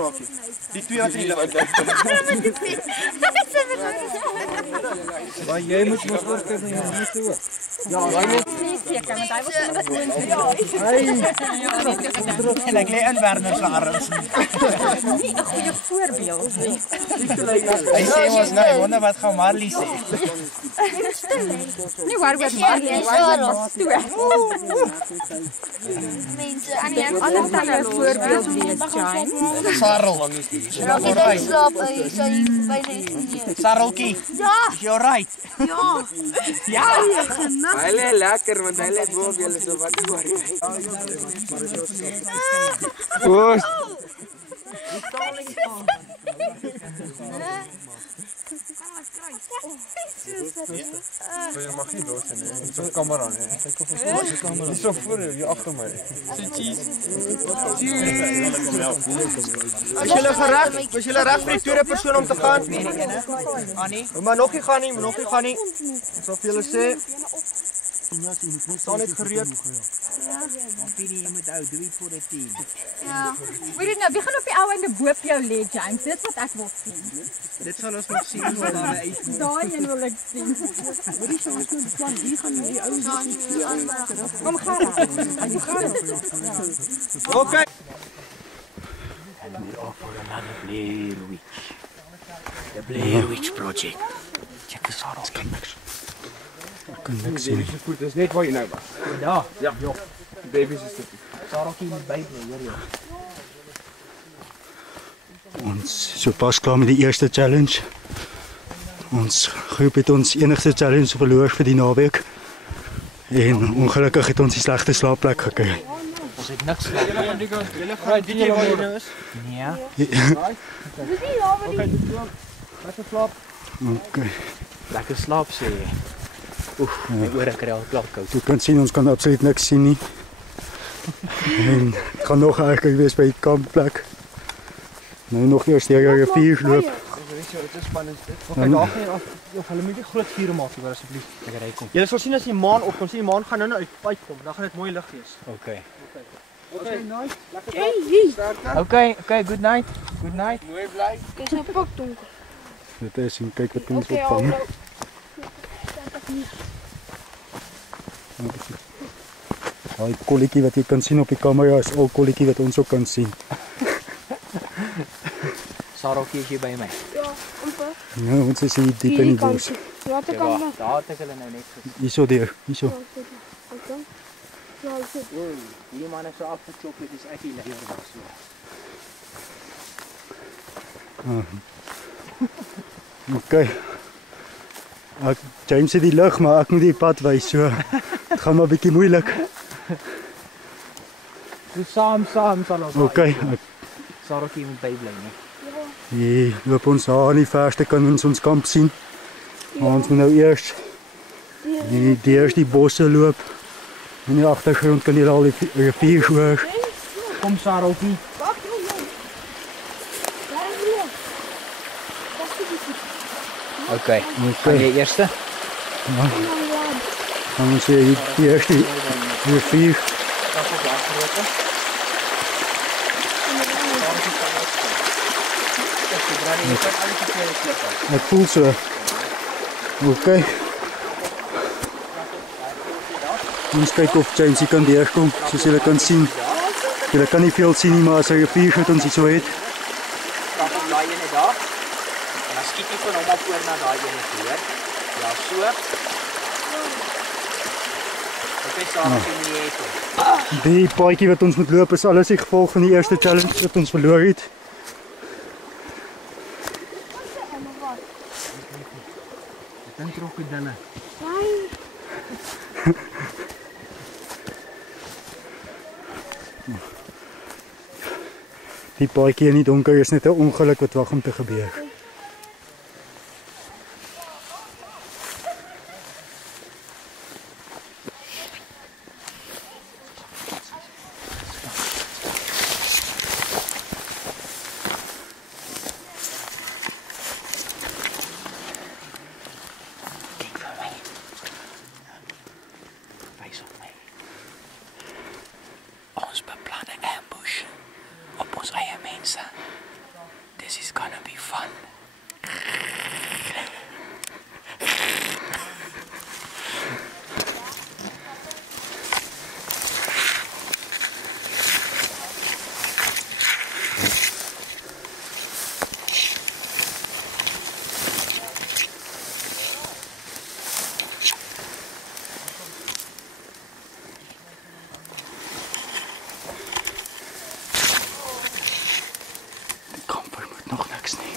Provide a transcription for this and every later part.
straatjie. Die twee wat in die lug is. Maar jy moet mos oorkyk na jou huis toe. Ja, hy moet seker, want hy was in die skoon. en ek lê in Werner se arms. Nie 'n goeie voorbeeld nie. Hy sê ons nou, wonder wat gaan Marley sê. Nie waar oor Marley, Mense, aan die ander kant 'n voorbeeld wees, Jane. Sarel. Rakie slaap, hy sy by sy Sareltjie. Ja, Is jy alright? ja. Ja. Hy lê lekker want hy lê bo op julle so wat hoor jy. Oos. Jy mag nie los nie. Dit is 'n kamera nie. Kyk of jy kamera. Dis so voor hier agter my. Is julle gereg? Is julle reg vir die tweede persoon om te gaan? Annie. Maar nog nie gaan nie, nog nie gaan nie. Ek sal vir julle sê. Staan net gereed. Jy moet ou, doe iets vir die team. Ja. Weet jy nou, wie gaan op die ou einde boop jou lê, James? Dis wat ek wil sien. Dit sal ons nog sien hoe daar uit. Daai een wil ek sien. Kom gaan. Okay. And we're off for another Blair Witch. The Blair Witch Project. Check this out. Ons kan niks. Kan niks sien. Dis net waar jy nou was. Ja. Ja. Babies is dit. Sareltjie met Bybel, hoor jy. Ons so pas klaar met die eerste challenge. Ons groep het ons enigste challenge verloor vir die naweek. En ongelukkig het ons die slegste slaapplek gekry. Ons het niks gedoen. Julle gaan weet jy waar jy nou is? Nee. Lekker slaap. Okay. Lekker slaap sê jy. Oef, my ore kry al klaar koud. Jy kan sien ons kan absoluut niks sien nie. En het gaan nog erger wees by die kampplek. Nou nog eers deur die rivier loop. Dit is spannend dit. Okay, daar gaan af. Of hulle moet nie groot vuur maak nie, asseblief. Ek ry kom. Julle sal sien as die maan opkom, sien die maan gaan nou uitkom. Dan gaan dit mooi lig wees. Okay. Okay, nice. Lekker. Okay, good night. Good night. Mooi bly. Dis nou pak donker. Dit is en kyk wat ons opvang. Daai kolletjie wat jy kan sien op die kamera is al kolletjie wat ons ook kan sien. Sareltjie is hier by my. Ja, amper. Ja, ons is hier diep in die bos. Wat ek Ja, kan. daar het ek hulle nou net gesien. Hierso deur, hierso. Okay. Ja, dit. Hierdie man is so afgechop, dit is ek hier lekker was so. Okay. James het die lig, maar ek moet die pad wys, so dit gaan maar 'n bietjie moeilik. So saam sal ons. Okay. Sareltjie moet bybly, nee. Hier loop ons daar aan die verste kant ons kamp sien. Maar ons moet nou eers die bosse loop. In die agtergrond kan jy al die rivier hoor. Kom Sareltjie. Wag, jong. Daar is hy. Pas dit. Okay. Gaan jy eerste? Dan ons hier die eerste rivier. Ek voel so. Okay. Ons kyk of James kan deurkom, soos julle kan sien. Julle kan nie veel sien nie, maar as 'n rivier wat ons hier so het. Stap op daai ene daar. En dan skiet jy van hom af oor na daai ene toe, hoor. Ja, so. Okay, Sareltjie moet jy toe. Die paadjie wat ons moet loop is alles die gevolg van die eerste challenge wat ons verloor het. Ek dink krokodille. Die paadjie in die donker is net 'n ongeluk wat wag om te gebeur. Wys op my. Ons beplan 'n ambush op ons eie mense. This is gonna be fun. Nog niks nie.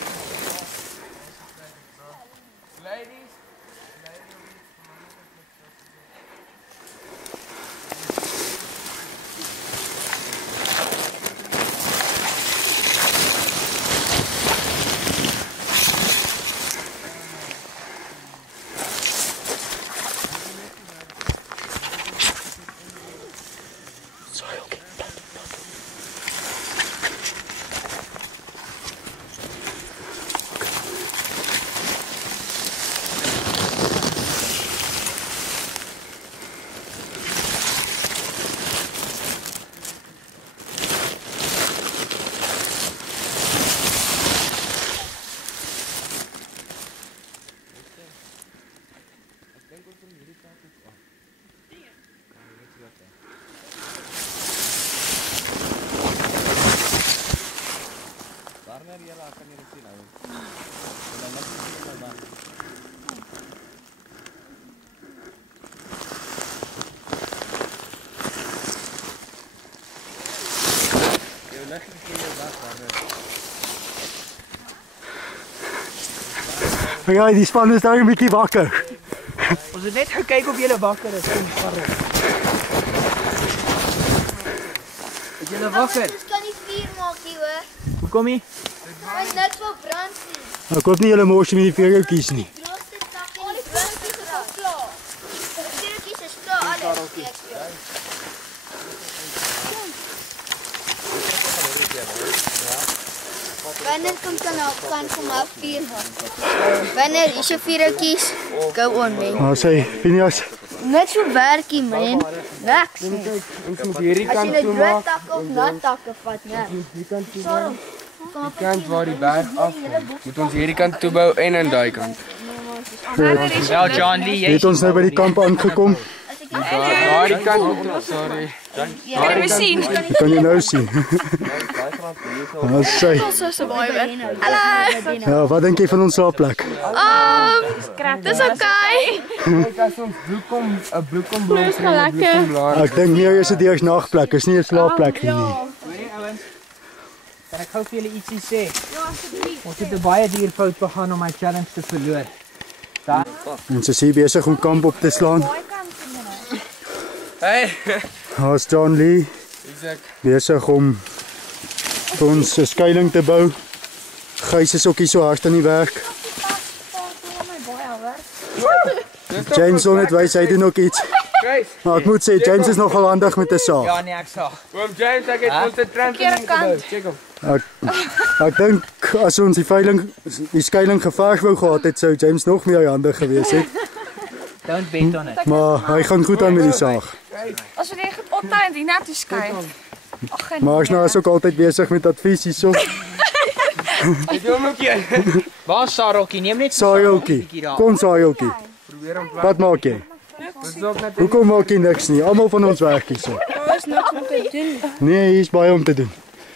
Ja, die span is daar een beetje wakker. Ons het net gekyk of julle wakker is. Kom garop. Is julle wakker? Ons kan nie vuur maak nie hoor. Hoekom nie? Ons net vir brand nie. Ek hoop nie julle mors met die vuurtjies nie. Droogste tak en die brandjies is al klaar. Die vuurtjies is klaar alles. Wanneer komt dan op kan kom af vuur gaan? Wanneer is je vuurtjies? Go on man. Maar sê, Phineas, Net so werkie man. Niks. Ons moet hierdie As jy kant net toe droog maak. takke of nat takke vat, nee. Die kant toe maak. Die kant waar die berg afkom. Moet ons hierdie kant toe bou en aan daai kant. Wel John Lee, jy het ons nou by die kamp aangekom. Daai kant, sorry. Kan jy sien? Dit kan jy nou sien. Ons sê, Hallo. ja, wat dink jy van ons slaapplek? Dis okay. Kyk as ons bloekom, 'n bloekomblom kry, 'n bloekomblaar. Ek dink meer is dit eers nagplek, is nie 'n slaapplek nie. Hoorie ouens. Kan ek gou vir julle ietsie sê? Ja, asseblief. Ons het 'n baie duur fout begaan om my challenge te verloor. Ons is hier besig om kamp op te slaan. Hey, Daar's John Lee Isaac. besig om vir ons 'n skuiling te bou. Gys is ook hier so hard aan die werk. James wil net wys hy doen ook iets. Chris. Maar ek moet sê James is nogal handig met 'n saag. Ja nee, ek sag. Oom James, ek het ons 'n trampoline gebou. Check hom. Ek dink as ons die skuiling gevars wou gehad het, sou James nog meer handig gewees het. Don't bet on it. Maar hy gaan goed aan met die saag. As jy net opdaai en die net toe skuif. Maar hy's nou is ook altyd besig met advies hierso. Ek doen hom ook hier. Waar is Sarokkie? Neem net Saaieltjie. Kom Saaieltjie. Probeer hom plat. Wat maak jy? Dis ook net Hoekom maak jy niks nie? Almal van ons werk hierso. Daar is niks om te doen. Nee, hier's baie om te doen.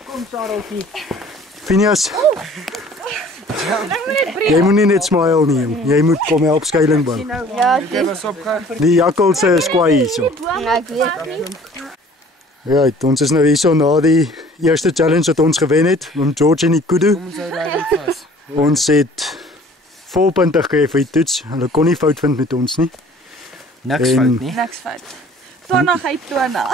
kom Sarokkie. Phineas, jy moet nie net smile nie. Jong. Jy moet kom help skuiling bou. Ja, was opgaan. Die jakkals is kwaai hierso. ek weet nie. Ja, ons is nou hierso na die eerste challenge wat ons gewen het, om George en die kudu. Kom ons hou daai net vas. Ons het volpunte gekry vir die toets. Hulle kon nie fout vind met ons nie. Niks En- fout nie. Niks fout. Tona hy tona.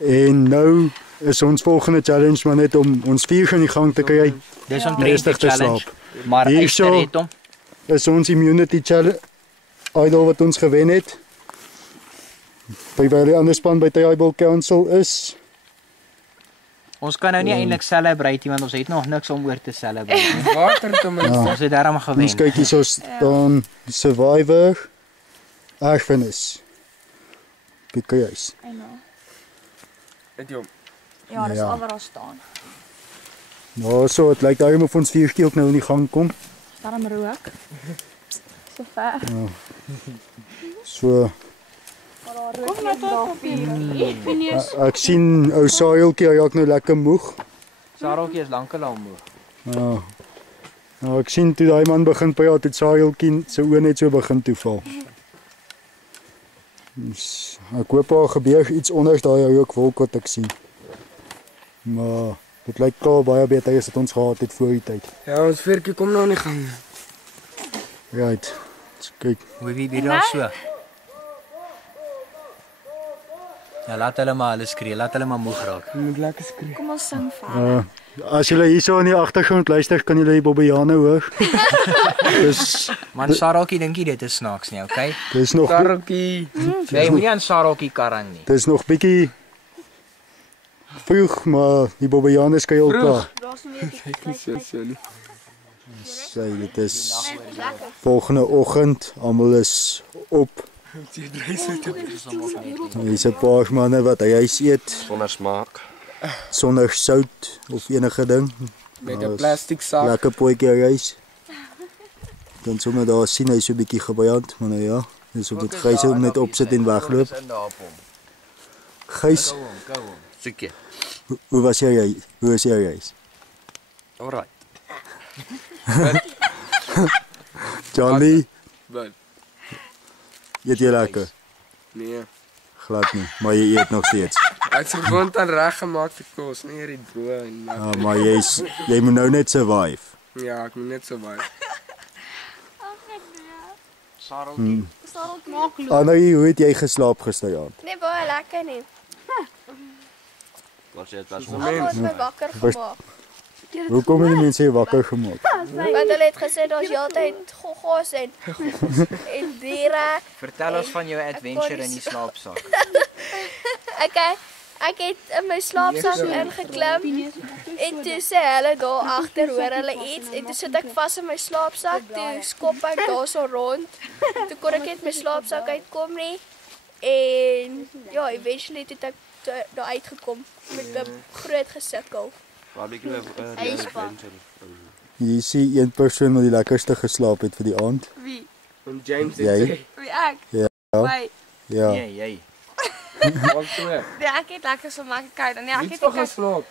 En nou is ons volgende challenge maar net om ons vuur in die gang te kry. Dis om Rustig te challenge. slaap. Maar Hierso- Eyster het hom. Is ons immunity challenge idol wat ons gewen het. By die ander span by Tribal Council is Ons kan nou nie eintlik celebrate nie want ons het nog niks om oor te celebrate nie. Water te min. Ons het daarom ons gewen. kyk hierso staan Survivor Erfenis. Kyk juis. Het jy hom? Ja, dis Ja. al wat daar staan. Ja, so, het lyk daarom of ons viertjie ook nou in die gang kom. Daarom rook. So ver. So, Kom maar tot op hier. ek sien ou Saaieltjie, hy raak nou lekker moeg. Sareltjie is lankal al moeg. Ja. Nou, ek sien toe daai man begin praat, het Saaieltjie se oë net so begin toeval. Dus, ek hoop daar gebeur iets onders daai rookwolk wat ek sien. Maar dit lyk klaar baie beter as wat ons gehad het voor die tyd. Ja, ons veertjie kom nou in die gang. Right. So, kyk. Hoe wie daar so? Ja, laat hulle maar alles skree, laat hulle maar moeg raak. Jy moet lekker skree. Kom ons sing verder. As julle hierso in die agtergrond luister, kan julle die Bobbejane hoor. Dis Man, Sareltjie dink jy dit is snaaks nie, okay? dis nog Sareltjie. Nee, moenie aan Sareltjie karring nie. dis nog bietjie vroeg, maar die Bobbejane skuil klaar. Sy, dit is volgende oggend, almal is op. Hier is 'n paar manne wat huis eet Sonder smaak. sonder sout of enige ding. Met 'n plastiek sak. Lekker potjie rys. Dan sommer daar sien hy so 'n bietjie gebrand, maar nou ja, dis op dit Gys hom net opsit en wegloop. Gys, Seker. hoe was jy? Hoe is jy reis? Alright. Charlie, Wat? eet jy lekker? Nee. Glad nie, maar jy eet nog steeds. Ek's gewoond aan reggemaakte kos, nie hierdie droë en Ja, maar jy moet nou net survive. ja, ek moet net so baie. Annelie, hoe het jy geslaap gisteraand? Nee, baie lekker nie. Was dit was Almal het my wakker gemaak. Hoekom het die mense jou wakker gemaak? Want hulle het gesê daar's heeltyd goggas en diere. Vertel ons van jou adventure in die slaapsak. Ek het in my slaapsak ingeklim en toe sê hulle daar agter hoor hulle iets en toe sit ek vas in my slaapsak, toe skop ek daarso rond. Toe kon ek net my slaapsak uitkom nie en ja, eventually het ek daar uitgekom met 'n groot gesukkel. Jy sien een persoon wat die lekkerste geslaap het vir die aand. Wie? En James Jy? het sê, Wie ek? Ja. Wy. Ja. Nee, jy. "Wat toe?" Nee, ek het lekker so maak kyk. Nee, ek Wie het het nie geslaap?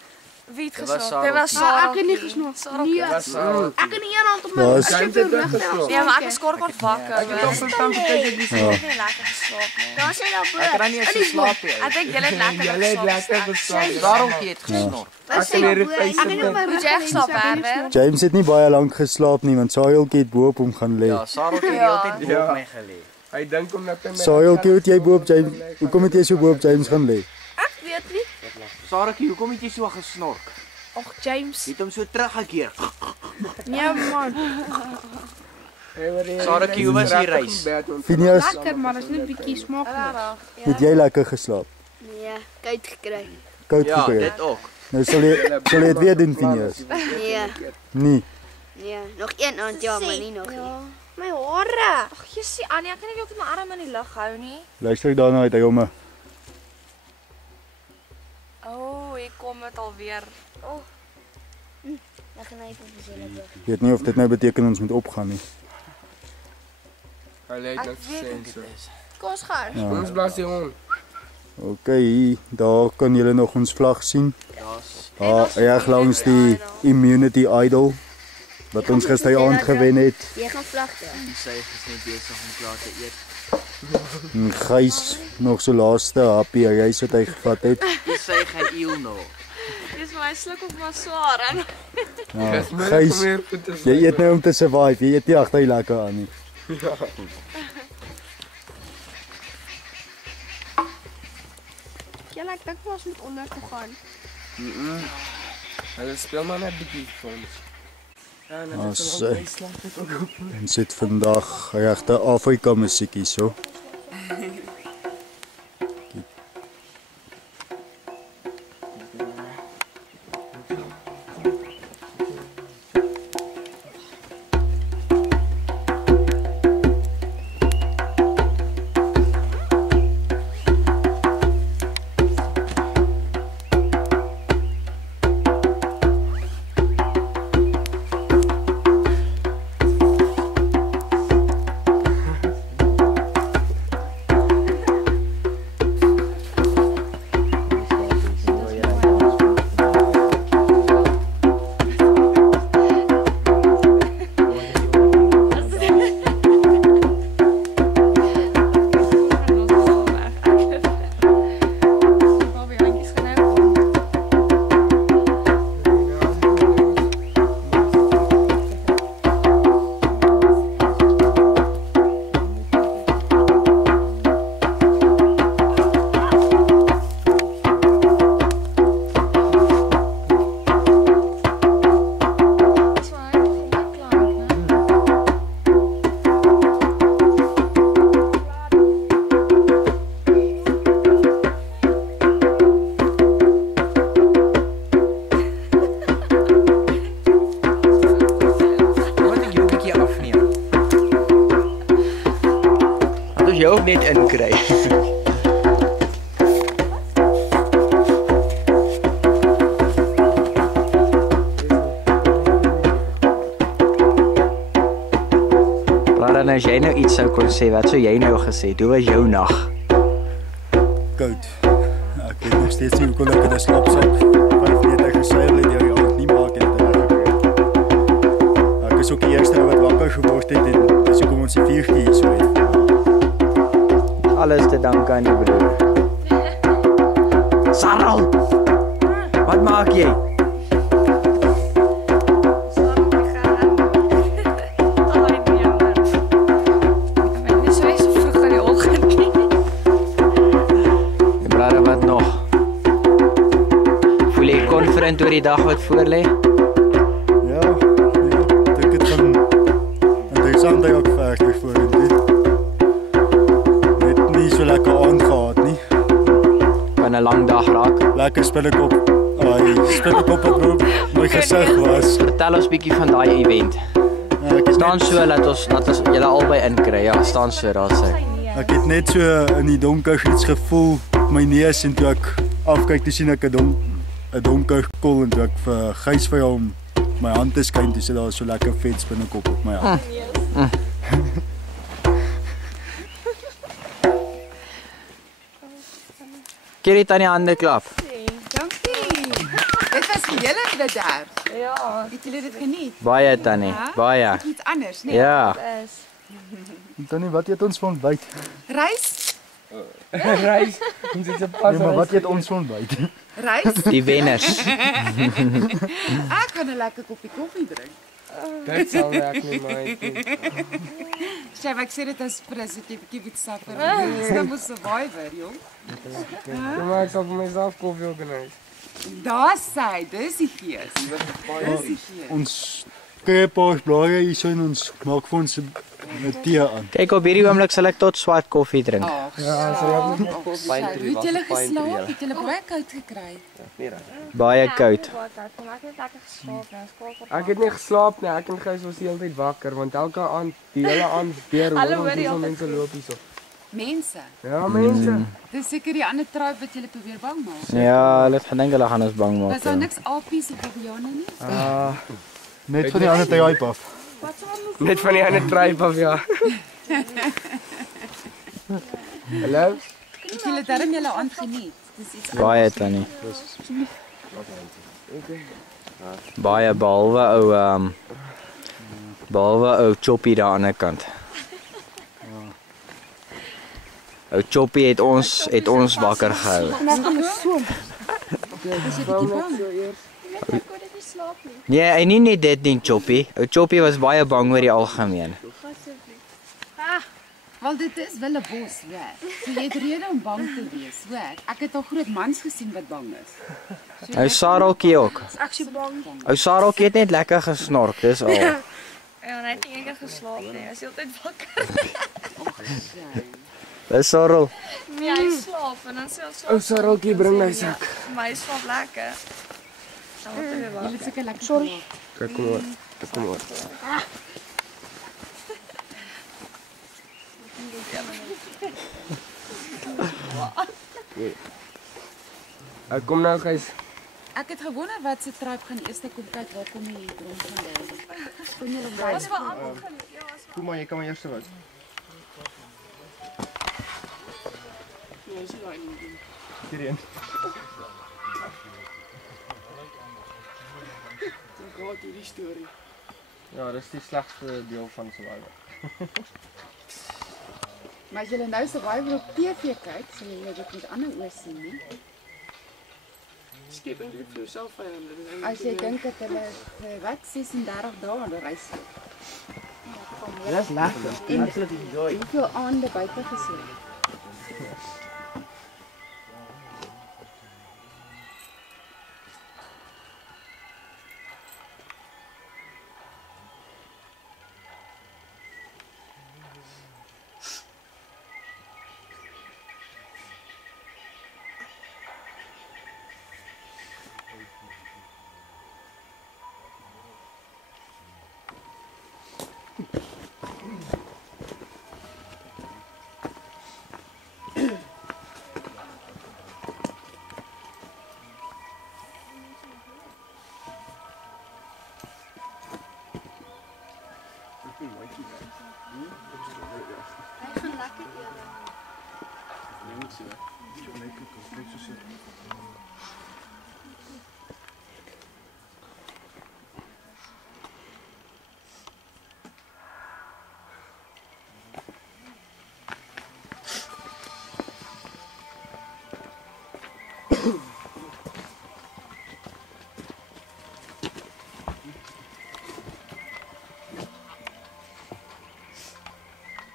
Wie het Dit was geslaap? Dit was Sarah. Sarah. Ek het nie geslaap. Sarah. Was Sarah. Ek het nie een hand op my Daar's James het ook geslaap. Ja, maar ek is kort wakker. Ek het al so staan gekyk het Ek het nie lekker geslaap nie. Daar sê daar Ek kan nie eens geslaap nie. Ek dink julle het lekker Julle het lekker geslaap. Sareltjie het gesnor. Ek kan hierdie face Moet jy geslaap Herbert? James het nie baie lank geslaap nie want Saaieltjie het bo op hom gaan lê. Ja, Sareltjie het heeltyd bo op my gelê. Hy dink omdat hy my Saaieltjie, het jy bo op James? Hoekom het jy so bo op James gaan lê? Ek weet nie. Sareltjie, hoekom het jy so gesnork? Och James. Jy het hom so teruggekeer. Nee man. Sareltjie, hoe was die reis? Phineas, Lekker maar is net bietjie smaakloos. het jy lekker geslaap? Nee, koud gekry. Koud Ja, gekry. dit ook. Nou sal jy dit weer doen, Phineas? Nee, Nee. nee, nog een aand ja, maar nie nog nie. My hare. Ag Jessie, Annie, ek kan nie op my arm in die lug hou nie. Luister daarna uit Rome. Hier kom dit alweer. Ek gaan net vir julle doen. Weet nie of dit nou beteken ons moet opgaan nie. Hy het niks gesê so. Kom ons gaan. Ja. Ons blaas die hond. OK, daar kan julle nog ons vlag sien. Daar's Reg langs die Immunity Idol wat ons gisteraand gewen het. Jy gaan vlagte. die syf is net besig om klaar te eet. En Gys nog so laaste happie reis wat hy gevat het. Die sy gaan eeu nou. Dis my sluk op my swaar en Ja, Gys, jy eet nou om te survive. Jy eet nie agter jy lekker aan nie. jy ek dink ons moet onder toe gaan. Hulle speel maar net bietjie vir ons. Ja, net Ons so lank slaap het ook. ons sit vandag regte Afrika musiek hierso. net inkry. Raran, as jy nou iets sou kon sê, wat sou jy nou gesê? Hoe was jou nag? Koud. Ek weet nog steeds nie hoe kon ek in 'n slaapsak 5 meter geseil het deur die aand nie maak het. Ek is ook die eerste ou wat wakker geword het en dis hoekom ons die vuurtjie hier so het. Alles te danke aan die broer. Sarel! Wat maak jy? Confident oor die dag wat voor lê? Ja, ek dink dit gaan interessant dag ook verder vorentoe. Net nie so lekker aand gehad nie. Kan 'n lang dag raak. Lekker spinnekop. Spinnekop wat op my gesig was. Vertel ons bietjie van daai event. Staan so laat ons julle albei inkry. Ja, staan so daar sê. Ek het net so in die donker iets gevoel op my neus en toe ek afkyk te sien ek 'n donker kol en toe ek vir Gys vir hom my hand te skyn, toe sit daar so lekker vet spinnekop op my hand. Gerrit aan die hande klap. Dankie. Dit was die hele bederf. Ja. Het julle dit geniet? Baie Tannie, baie. Iets anders, nee. Ja. Tannie, wat eet ons vir ontbyt? Rys? Reis. Ons het 'n pas. Nee, maar wat eet ons vir ontbyt? Rys? Die wenners. Ek gaan 'n lekker koppie koffie drink. Dit sal werk nie, my. Chef, ek sê dit as prins, ek 'n bietjie wit saffer. Dis nou mos survivor, jong. Maar ek sal vir myself koffie organiseer. Daar sê, dis die fees. Ons kry 'n paar blaaie hier so en ons maak vir ons 'n tee aan. Kyk, op hierdie oomblik sal ek tot swart koffie drink. Ja, so Het julle geslaap? Het julle baie koud gekry? Baie koud. Ek het net lekker geslaap en skakel. ek het nie geslaap nie. Ek en Gys was die hele tyd wakker want elke aand, die hele aand weer hoor ons hoe mense loop hierso. Mense. Ja, mense. Dis seker die ander tribe wat julle probeer bang maak. Ja, hulle het gedink hulle gaan ons bang Was maak. daar niks apies of babiane nie? Net van die ander tribe af. Net van die ander tribe af, ja. Hallo? Het julle darm julle aand geniet? Dis iets Baie Tannie. Baie behalwe ou Choppy daar aan die ander kant. Ou Choppy het ons wakker gehou. Nee, en nie net dit nie, Choppy. Ou Choppy was baie bang oor die algemeen. Wel dit is wel 'n bos, hoor. So jy het rede om bang te wees, hoor. Ek het al groot mans gesien wat bang is. Ou Sareltjie ook. Ek sê bang. Ou Sareltjie het net lekker gesnork, dis al. Ja, hy het nie eendag geslaap nie. Hy is heeltyd wakker. Dis Sarel. Nee, hy slaap en dan sê ons Ou Sareltjie bring my sak. vir my slaap lekker. Dan word hy weer Jy wakker. het seker lekker. Sorry. Kyk kom hoor. Kom hoor. Kom nou, Gys. Ek het gewonder wat se tribe gaan eers kom kyk waar kom die bron vandaan. Kom julle by. Ons wou almal Kom maar, jy kan maar eers wat. Hierheen. Ja, dis die slegste deel van Survivor. Maar as julle nou Survivor op TV kyk, sal julle dit met ander oë sien, nie? Skep eintlik vir jouself vyande. As jy dink dat hulle wat 36 dae aan die reis is. Dis lekker. Absoluut enjoy. Hoeveel aande buite gesit. gaan lekker eet.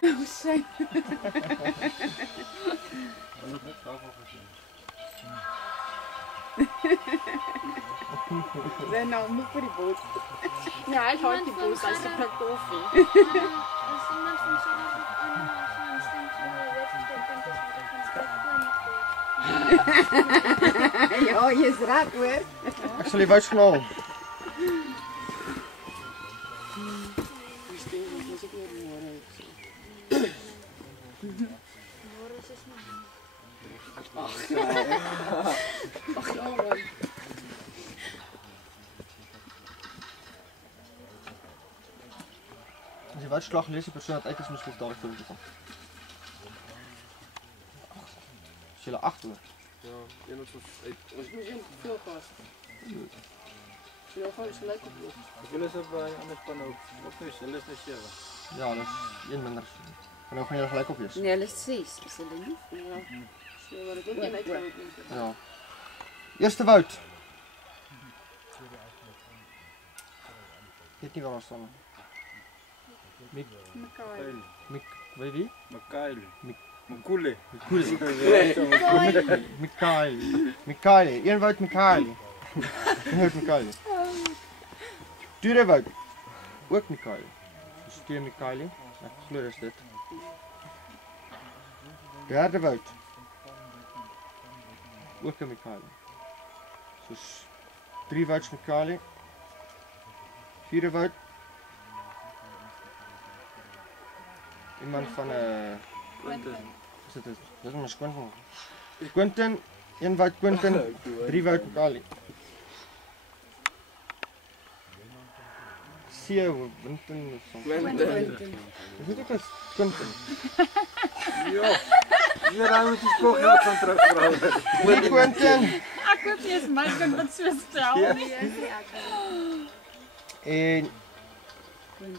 Hoe sy. Sy nou moet vir die bos. Ja, hy Hou die bos, hy se plek koffie. As iemand van Suid-Afrika gaan stem so weet ek dink Ja, jy's reg hoor. Ek sal die wouds knaal. Ag ja man. As die woudsklag lees die persoon wat uit is moes vir daardie film toe kom. Is julle 8 hoor? Ja, een ons uit. Ons moet een veel gas. Ja, gaan gelyk op. Julle is op ander span ook. Wat nou is hulle is nou 7. Ja, dis een minder. En nou gaan julle gelyk op wees. Nee, hulle is 6, is hulle nie? Ja. So wat dit ook een uitgehou. Ja. Eerste woud. Weet nie waar ons staan. Mik, weet wie? Mikael. Mkule. Mikael. Een woud Mikael. Een woud Mikael. Tweede woud. Ook Mikael. Dus 2 Mikael. Ek glo is dit. Derde woud. Ook 'n Mikael. Soos 3 wouds Mikael. Vierde woud. Iemand van 'n Is dit is maar Quentin. Quentin, 1 woud Quentin, 3 woud Mikael. Sien, Quentin of so. Quentin. Is dit ook Quentin? Ja. Hier raai met die kog net van terugvra. Quentin. Ek hoop jy is my kind wat so stel. En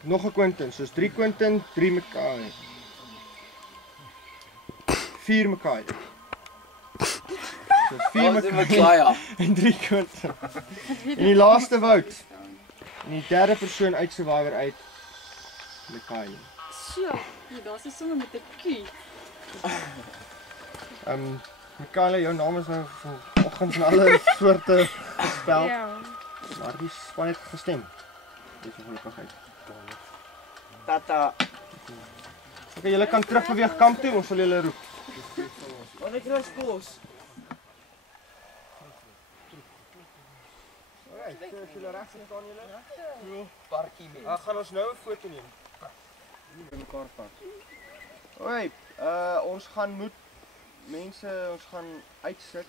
nog 'n Quentin, soos 3 Quentin, 3 Mikael. 4 Mikael. So 4 Mikael en 3 Quentin. En die laaste woud. En die derde persoon uit Survivor uit Mikael. So, daar's 'n somme met 'n Q. Mikael, jou naam is nou vanoggend in alle soorte gespel. Ja. Maar die span het gestem. Dis ongelukkigheid. Tata. Okay, julle kan terugbeweeg kamp toe, ons sal julle roep. Wat ek kry kos. Alright, so as julle reg staan julle? Ja, parkie mee. Gaan ons nou 'n foto neem. In mekaar vat. Alright, ons gaan moet mense, ons gaan uitsit.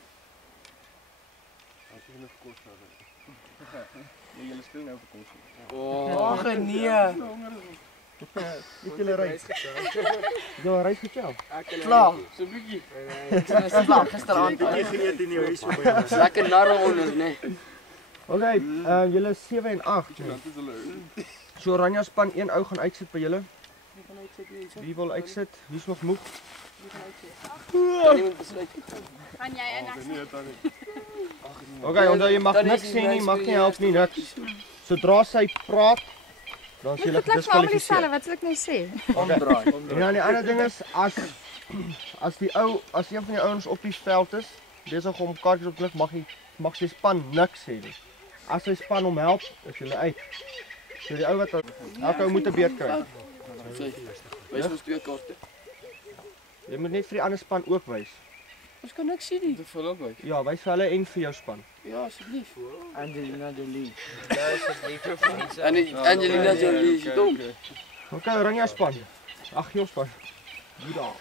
As jy nog kos het. Nee, julle speel nou vir kos. Ag nee. Ek julle ry. Ja, ry getel. Klaar, so bietjie. Dis klaar gisteraand. Ek geëet in die huis so baie. Lekker narre onder, nee. Okay, julle is 7 en 8. So Oranje span 1 ou gaan uitsit by julle. Wie wil uitsit? Wie is nog moeg? Kan iemand besluit? Gaan jy in ek Okay, onthou jy mag niks sê nie, mag nie help nie, niks. Sodra sy praat, dan is jy gediskwalifiseer. Wat sou ek nou sê? Omdraai. En dan die ander ding is as een van die ouens op die veld is, besig om kaartjies op te lig, mag sy span niks sê nie. As sy span hom help, is hulle uit. So die ou wat elke ou moet 'n beurt kry. Wys ons 2 kaarte. Jy moet net vir die ander span ook wys. Ons kan niks sien nie. Dit voel ook uit. Ja, wys vir hulle en vir jou span. Ja, asseblief. Angelina Jolie. Ja, Angelina Jolie, dom. Okay, Oranje span. Ag, jou span. Hier daar.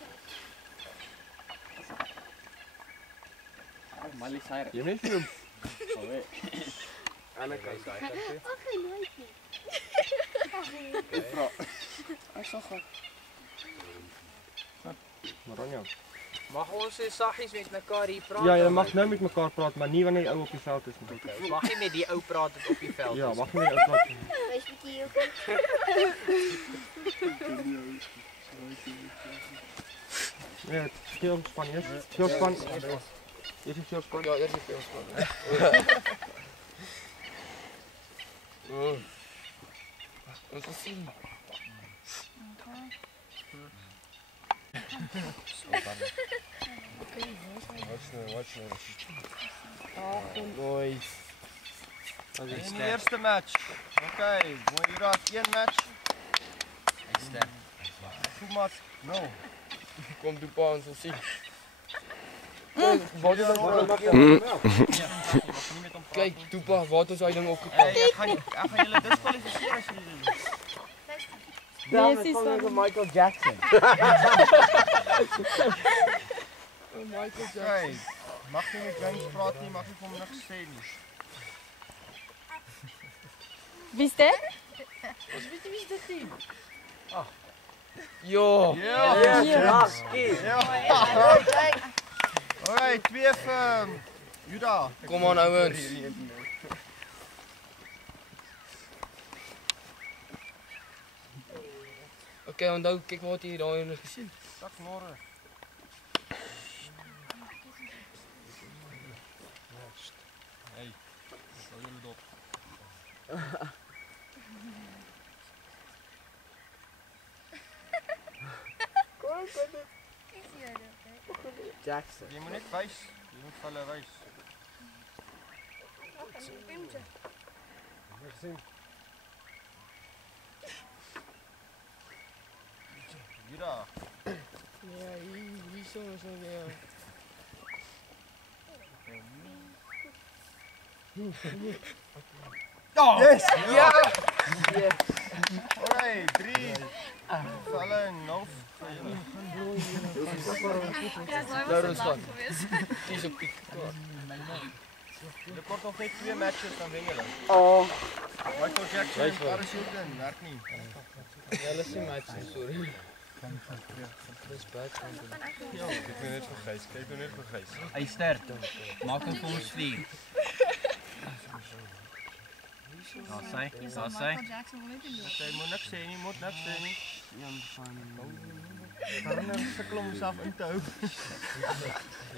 Miley Cyrus. Jy net vir hom. Anne kyk daai kant toe. Ag, nooit nie. Vra. Maranja. Mag ons saggies met mekaar hier praat? Ja, julle mag nou met mekaar praat, maar nie wanneer die ou op die veld is nie. Ons mag nie met die ou praat wat op die veld Ja, is. mag nie met die ou praat nie. Wees bietjie hier kom. Ja, geel span eers. Geel span. Eers die geel span. Ja, eers die geel span. Ons sal sien. Boys. In die eerste match. Okay, mooi hier af een match. Goed maar. No. Kom toe pa, ons sal sien. Kyk, toe pa, wat is hy ding opgepak? Ek gaan julle diskwalifiseer as julle dit. Michael Jackson. Michael Okay. Mag nie met James praat nie, mag nie vir hom niks sê nie. Wie's dit? Ja. Ja. Alright, 2 vir Juda. Kom aan ouens. Okay, onthou, kyk wat jy daar in gesien. Sak môre. Hey. Hou julle dop. Jackson. Jy moet net wys. Jy moet vir hulle wys. Juda. Ja, hier so ja. Oh, yes! Ja! Alright, 3. Vir hulle en 0 vir julle. Daar ons gaan. Dis op piek. Julle kort nog net 2 matches dan wen julle. Oh. Michael Jackson en Paris Hilton, werk nie. Hulle sien matches, sorry. Dis baie kan. Ja, kyk nou net vir Gys, kyk nou net vir Gys. Hy sterk. Maak hom vir ons 4. Daar sê. Jy moet niks sê nie, moet niks sê nie. Herinner sukkel om homself in te hou.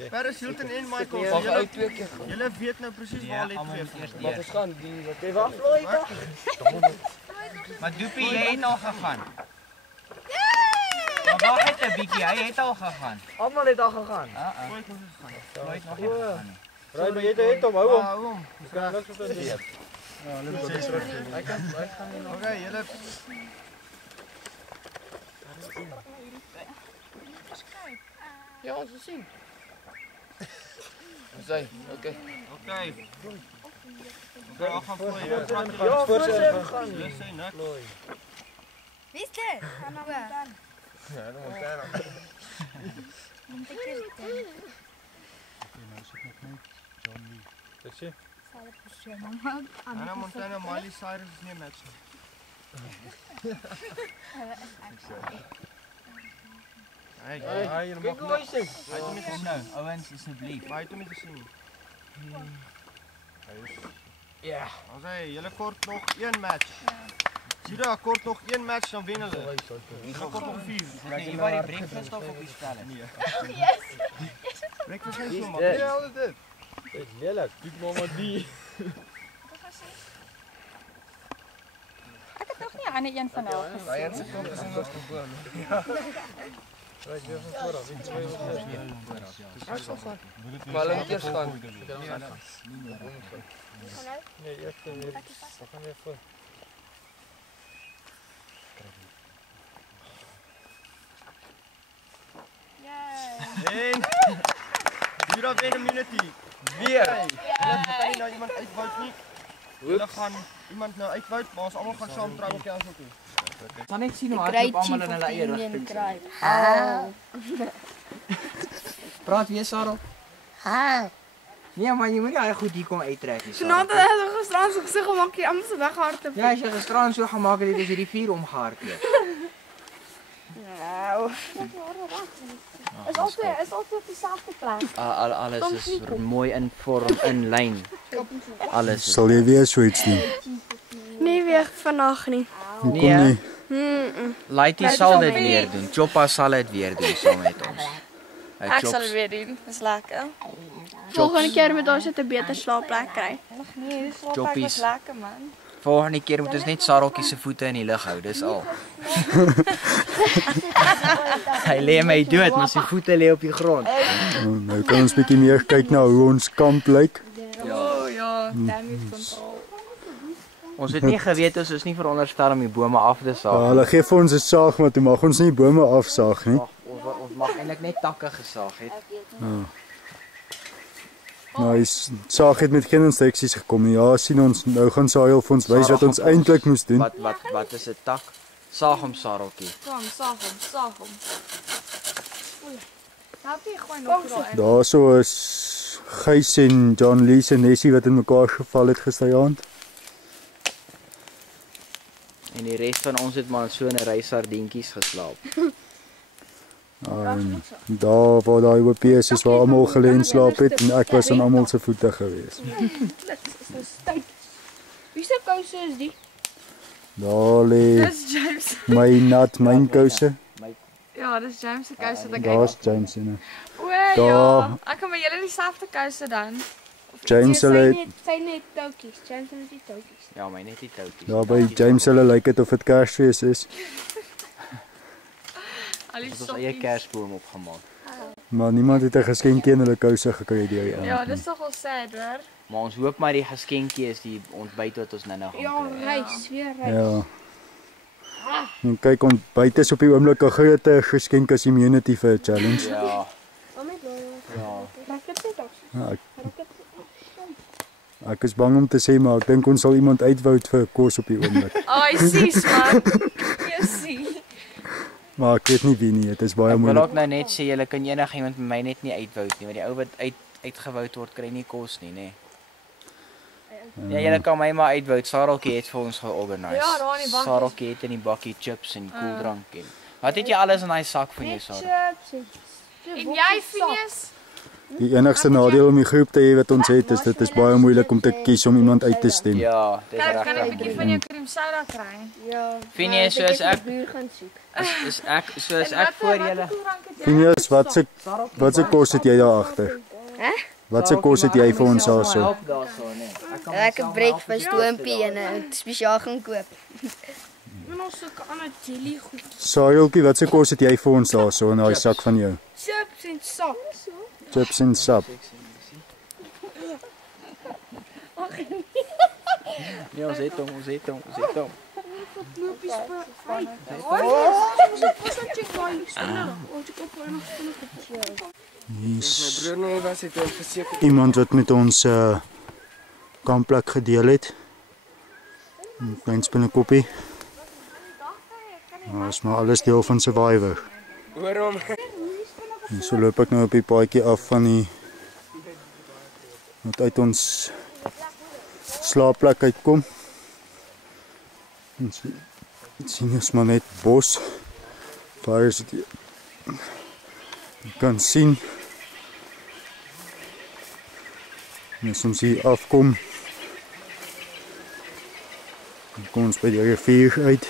Paris Hilton en Michael, Mag uit 2 keer. julle weet nou presies waar hulle twee. Wat ons gaan die wat Jy wag Floyd. Maar Doopie, jy het al gegaan. Maar wag net 'n bietjie, hy het al gegaan. Almal het al gegaan. Floyd nog gegaan. Floyd nog nie gegaan. Ry maar jy het hom, hou hom. Dis kan niks verstaan. Ja, hulle sê terug. Hy kan nie. Okay, julle Ja, ons sal sien. Sê, okay. Okay, gaan voor jy. Ja, voor sy gegaan. Jy sê niks. Wie's dit? Gaan nou aan. Ja, dan moet jy dan. Dit sê. Anna Montana, Miley Cyrus is nie 'n match nie. Hey, jy mag nou. Hy het hom nie Kom nou, ouens asseblief. Maar hy het hom nie gesien nie. Ja. Ons sê julle kort nog 1 match. Juda kort nog 1 match dan wen hulle. Ons kort nog 4. Jy wou die breakfast of op die stel het. Nee. Breakfast is so maklik. Ja, al dit. Dit lelik. Kyk mamma die. Ek het nog nie aan 'n een van hulle gesien. Ryan se kant is in ons geboon. Ryk weer van voor af. Wie twee wil hê? Maar hulle moet eers gaan. Nee, ek kan weer. Ek gaan weer voor. En Juda wen immunity. Weer. Hulle gaan nie nou iemand uitwoud nie. Hulle gaan iemand nou uitwoud, maar ons almal gaan saam trou op die aansoek toe. Sal net sien hoe hardloop almal in hulle eie rigting. Praat weer Sarah. Nee, maar jy moenie al goed hier kom uittrek nie. Vanaand het hy gisteraan so gesig gemaak hier almal se weghardloop. Ja, as jy gisteraan so gemaak het, het jy die 4 omgehardloop. Nou. Is altyd op dieselfde plek. Alles is mooi in vorm, in lyn. Alles. Sal jy weer so iets doen? Nee, weer vandag nie. Hoekom nie? Lighty sal dit weer doen. Choppa sal dit weer doen saam met ons. Ek sal dit weer doen. Dis lekker. Volgende keer moet ons 'n beter slaapplek kry. Nee, die slaapplek Choppies. was lekker man. Volgende keer moet ons net Sareltjie se voete in die lug hou, dis al. Hy lê my dood, maar sy voete lê op die grond. Nou kan ons bietjie meer kyk na hoe ons kamp lyk. Ja, damage control. Ons het nie geweet ons is nie veronderstel om die bome af te Ja, saag. hulle gee vir ons 'n saag, maar toe mag ons nie bome afsaag nie. Ons mag eintlik net takke gesaag het. Nou, die saag het met geen instruksies gekom nie. Ja, sien ons, nou gaan Sahel vir ons wys wat ons eintlik moes doen. Wat is 'n tak? Saag hom Sareltjie. Kom, saag hom. Help jy gooi nog daai. Daarso is Gys en John Lee se nesie wat in mekaar geval het gisterand. En die res van ons het maar so 'n ry sardientjies geslaap. Daar waar daai OP is waar almal gelê en slaap het en ek was aan almal se voete gewees. Wie se kouse is die? Daar lê Dis James. my nat mynkouse. Ja, dis James se kouse wat ek Daar's James en O Daar. ja, ek kan met julle dieselfde kouse dan. James hulle Sy net toutjies. James het die toutjies. Ja, my net die toutjies. daar by James hulle lyk dit of dit Kersfees is, Al die Ons het ons eie sokkies. kersboom opgemaak. maar niemand het 'n geskenkie in hulle kouse gekry deur die Ja, aand. dis tog al sad hoor. Maar ons hoop maar die geskenkie is die ontbyt wat ons nou gaan kry. Reis, weer reis. Ja. En kyk, ontbyt is op die oomblik 'n groot geskenk as immunity vir 'n challenge. Ja. Ek is bang om te sê, maar ek dink ons sal iemand uitwoud vir kos op die oomblik. Ai, sies man. Jessie. Maar ek weet nie wie nie, dit is baie Ek wil moeilik. ook nou net sê julle kan enigiemand met my net nie uitwoud nie, want die ou wat uitgewoud word kry nie kos nie, nê. Ja, julle kan my maar uitwoud. Sareltjie het vir ons georganiseer. Ja, daar in die bakkies. Sareltjie het in die bakkie chips en koeldrank en. Wat het jy alles in daai sak van jou, Sarel? En jy, Phineas? Die enigste nadeel om die groep te hê wat ons het, is dit is baie moeilik om te kies om iemand uit te stem. Ja, dis Kan ek 'n regtig. bietjie van jou cream soda kry? Ja. Phineas, soos ek buur gaan soek. soos ek voor julle. Phineas, wat se kos het jy daar agter? Wat se kos het jy vir ons daarso? Help daarso, nê. Ek 'n breakfast doompie en 'n spesiaal gaan koop. En ons soek ander jelly goed. Saaieltjie, wat se kos het jy vir ons daarso in daai sak van jou? Chips en sap. Chips en sap. Nee, ons het hom. Hier's Bruno was dit verseker. iemand wat met ons kampplek gedeel het. 'n Klein spinnekoppie. Maar is maar alles deel van Survivor. Hoor hom. En so loop ek nou op die paadjie af van die wat uit ons slaapplek uitkom. En sien ons maar net bos. Daar is dit. Jy kan sien. En as ons hier afkom, dan kom ons by die rivier uit.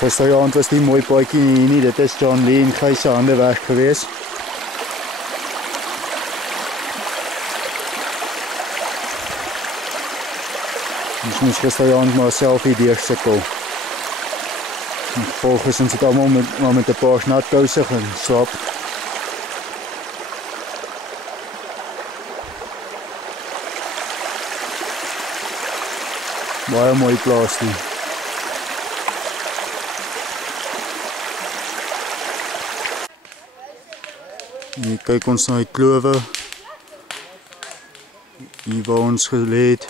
Gisterand was die mooi paadjie nie, dit is John Lee en Gys se hande weg gewees. Ons moes gisterand maar self hier deursukkel. Volgens ons het almal met 'n paar natkouse gaan slaap. Baie mooi plaas nie. Hier kyk ons na die klowe. Hier waar ons gelê het.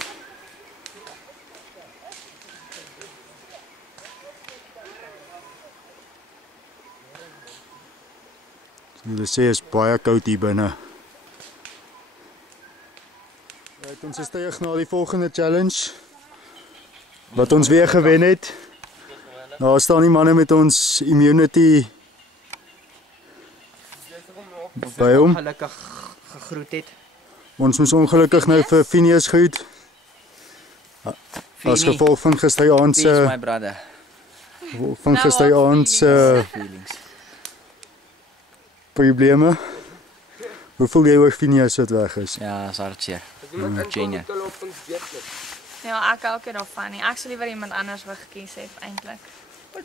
Hulle sê is baie koud hier binne. Ons is terug na die volgende challenge. Wat ons weer gewen het. Daar staan die manne met ons immunity by hom. Gelukkig gegroet het. Ons moes ongelukkig nou vir Phineas groet. As gevolg van gisteraand Peace, se my brother. Feelings. probleme. Hoe voel jy oor Phineas wat weg is? Ja, is hartseer. Genius. Ja, ek hou ook nie daarvan nie. Ek sou liewer iemand anders wou gekies het eintlik.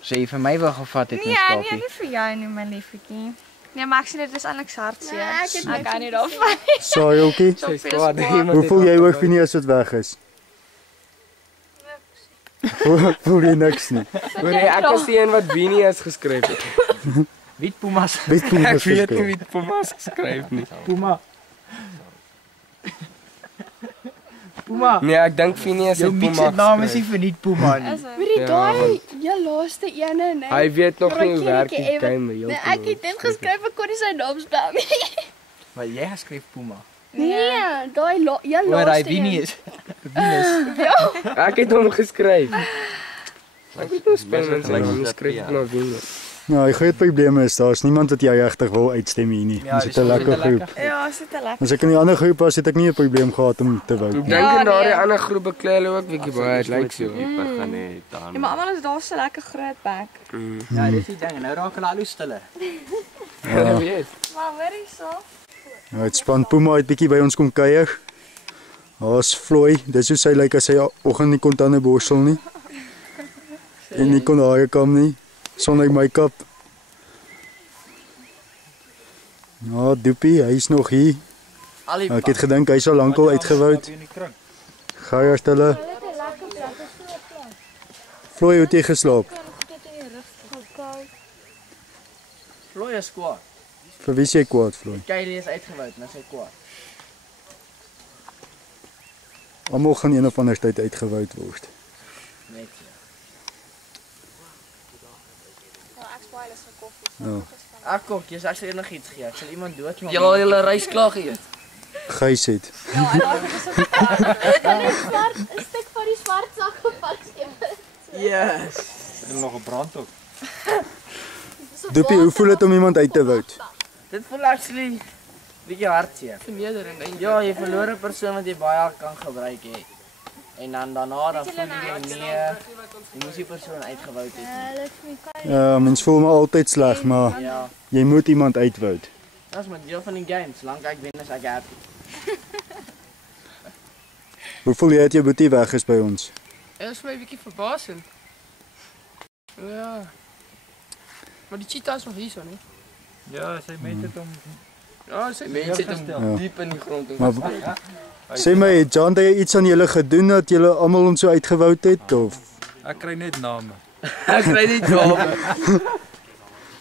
So jy vir my wou gevat het, my Nee, skapie. nie vir jou nie, my liefetjie. Nee, maar ek sien dit is eintlik hartseer. Nee, Ek kan nie daarvan nie. Saaieltjie, So Sy kwaad, veel iemand hoe het voel jy haar oor gevat. Phineas wat weg is? Voel jy niks nie? Hoor jy, ek is die een wat Phineas geskryf het. Wie het Pumas? Weet jy Ek wat weet nie wie dit Pumas geskryf nie. Puma. Puma. Nee, ek dink Phineas Jou het mix Pumas het naam is geskryf. nie verniet Puma nie. Hoorie, daai jou laaste ene, nee. Hy weet nog nie hoe Rotjie, werk die Ewe. game Nee, ek het dit geskryf, ek kon nie sy naam spel nie. Maar jy geskryf Puma. Nee, daai jou Oor hy laaste Winnie een. is. Venus. Ek het hom geskryf. Ek weet nie spel Mense mense gelyk like dit, geskryf ja. na Phineas. Ja, die groot probleem is, daar is niemand wat jy regtig wil uitstem hier nie. Ons het 'n lekker groep. Ja, is dit lekker. As ek in die ander groep was, het ek nie 'n probleem gehad om te Ek vote dink nie. Ja, in daardie nee. ander groep beklei hulle ook bietjie baie, dit lyk so. Ja, maar almal is daar so lekker groot bek. Ja, dis die ding. Nou raak hulle al hoe stiller. Ja, weet. Maar hoor hierso. Nou, het span Puma het bietjie by ons kom kuier. Daar's Floy, dis hoe sy lyk as sy oggend nie kon tande borsel nie. En nie kon hare kam nie, sonder make-up. Ja, Doopie, hy's nog hier. Al die Ek het gedink hy sal lankal uitgewoud. Gaiers hulle. Floy, hoe het jy geslaap? Floy is kwaad. Vir wie is jy kwaad, Floy? Kylie is uitgewoud, nou sy kwaad. Almal gaan een of ander tyd uitgewoud word. Net. Ja. Ek kok, jy's ek sal enigiets gee. Ek sal iemand doodmaak. Julle al julle reis klaar geëet. Gys het. 'n stuk van die swart sak gepak skep. Yes. Doopie, hoe voel dit om iemand uit te woud? Dit voel actually bietjie hartseer. Vernederend eintlik. Ja, jy verloor 'n persoon wat jy baie kan gebruik het. En dan daarna dan voel jy nee, jy moes die persoon uitgewoud het. Ja, mens voel maar altyd sleg, maar Ja, jy moet iemand uitwoud. dat is maar deel van die game. Solank ek wen is ek happy. Hoe voel jy dat jou boetie weg is by ons? Dit is vir my 'n bietjie verbasend. Ja. Maar die cheetah is nog hier so, nee? Ja, sy met het om Ja, sy mense het hom Ja. diep in die grond. Maar sê my, het Jan jy iets aan julle gedoen dat julle almal hom so uitgewoud het of ek kry net name. Ek kry nie name.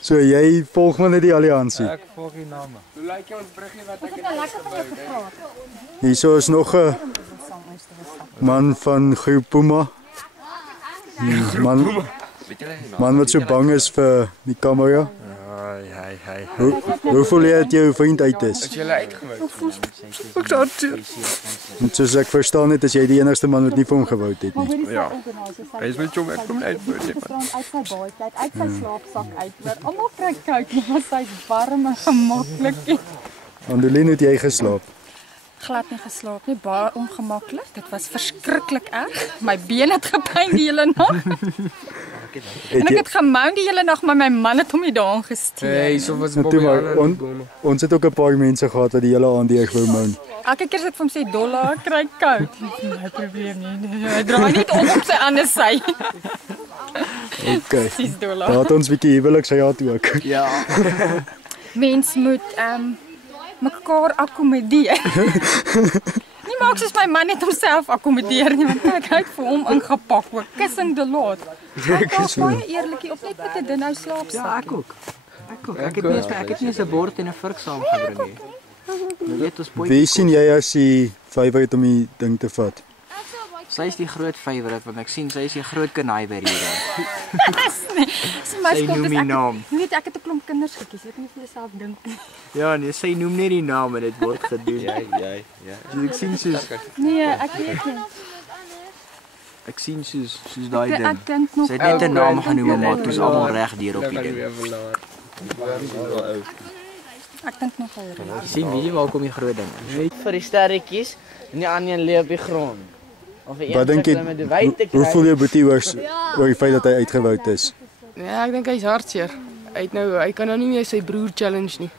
so jy volg maar net die alliansie? Ek volg die name. Hoe lyk jou ons bruggie wat ek het? Hierso is nog 'n man van Groep Puma. Man wat so bang is vir die kamera. Hoe voel jy dat jou vriend uit is? Is julle uitgewoud? Want soos ek verstaan het, is jy die enigste man wat nie vir hom gewoud het nie. Ja. Hy is met jou ek kom uit voor net. Uit sy baadjie uit sy slaapsak uit. Want almal kry koud, maar sy's warm en gemaklik. Andeline, het jy geslaap? Glad nie geslaap nie, baie ongemaklik. Dit was verskriklik erg. My been het gepyn die hele nag. En ek het gemou die hele nag, maar my man het hom nie daarin gestuur. Hey, so was Nou, Bobby toe maar, aan die bome. Ons het ook 'n paar mense gehad wat die hele aand deur wou moun. Elke keer as ek vir hom sê dollar kry koud. My probleem nie. Hy draai nie op sy ander sy. Okay. Dis dollar. Daar het ons 'n bietjie huweliksjaat ook. Ja. Mens moet mekaar akkommodeer. Nie maak soos my man net homself akkommodeer nie, want kyk, hy het vir hom ingepak ook. Kissing the Lord. Ek was baie eerlikie op net met 'n dun ou slaapsak. Ja, ek ook. Ek het nie 'n bord en 'n vurk saamgebring nie. Jy weet ons boy. Wie sien jy as die favourite om die ding te vat? Sy is die groot favourite want ek sien sy is die groot kanaaiwer hier. Sy my Sy skop noem is die ek. naam. Weet ek het 'n klomp kinders gekies. Ek moet vir jouself dink. Ja, nee, sy noem net die naam en dit word gedoen. Ja. So ek sien soos Nee, ek weet nie. ek sien soos daai ding. Ek dink nog Sy het net 'n naam genoem maar toe's almal reg deur op die ding. Ek dink nog al. Jy sien wie waar kom die groot ding. Net vir die sterretjies en die ander lê op die grond. Of Wat dink jy, hoe voel jy Boetie oor die feit dat hy uitgewoud is? Ja, ek dink hy's hartseer. Hy kan nou nie meer sy broer challenge nie.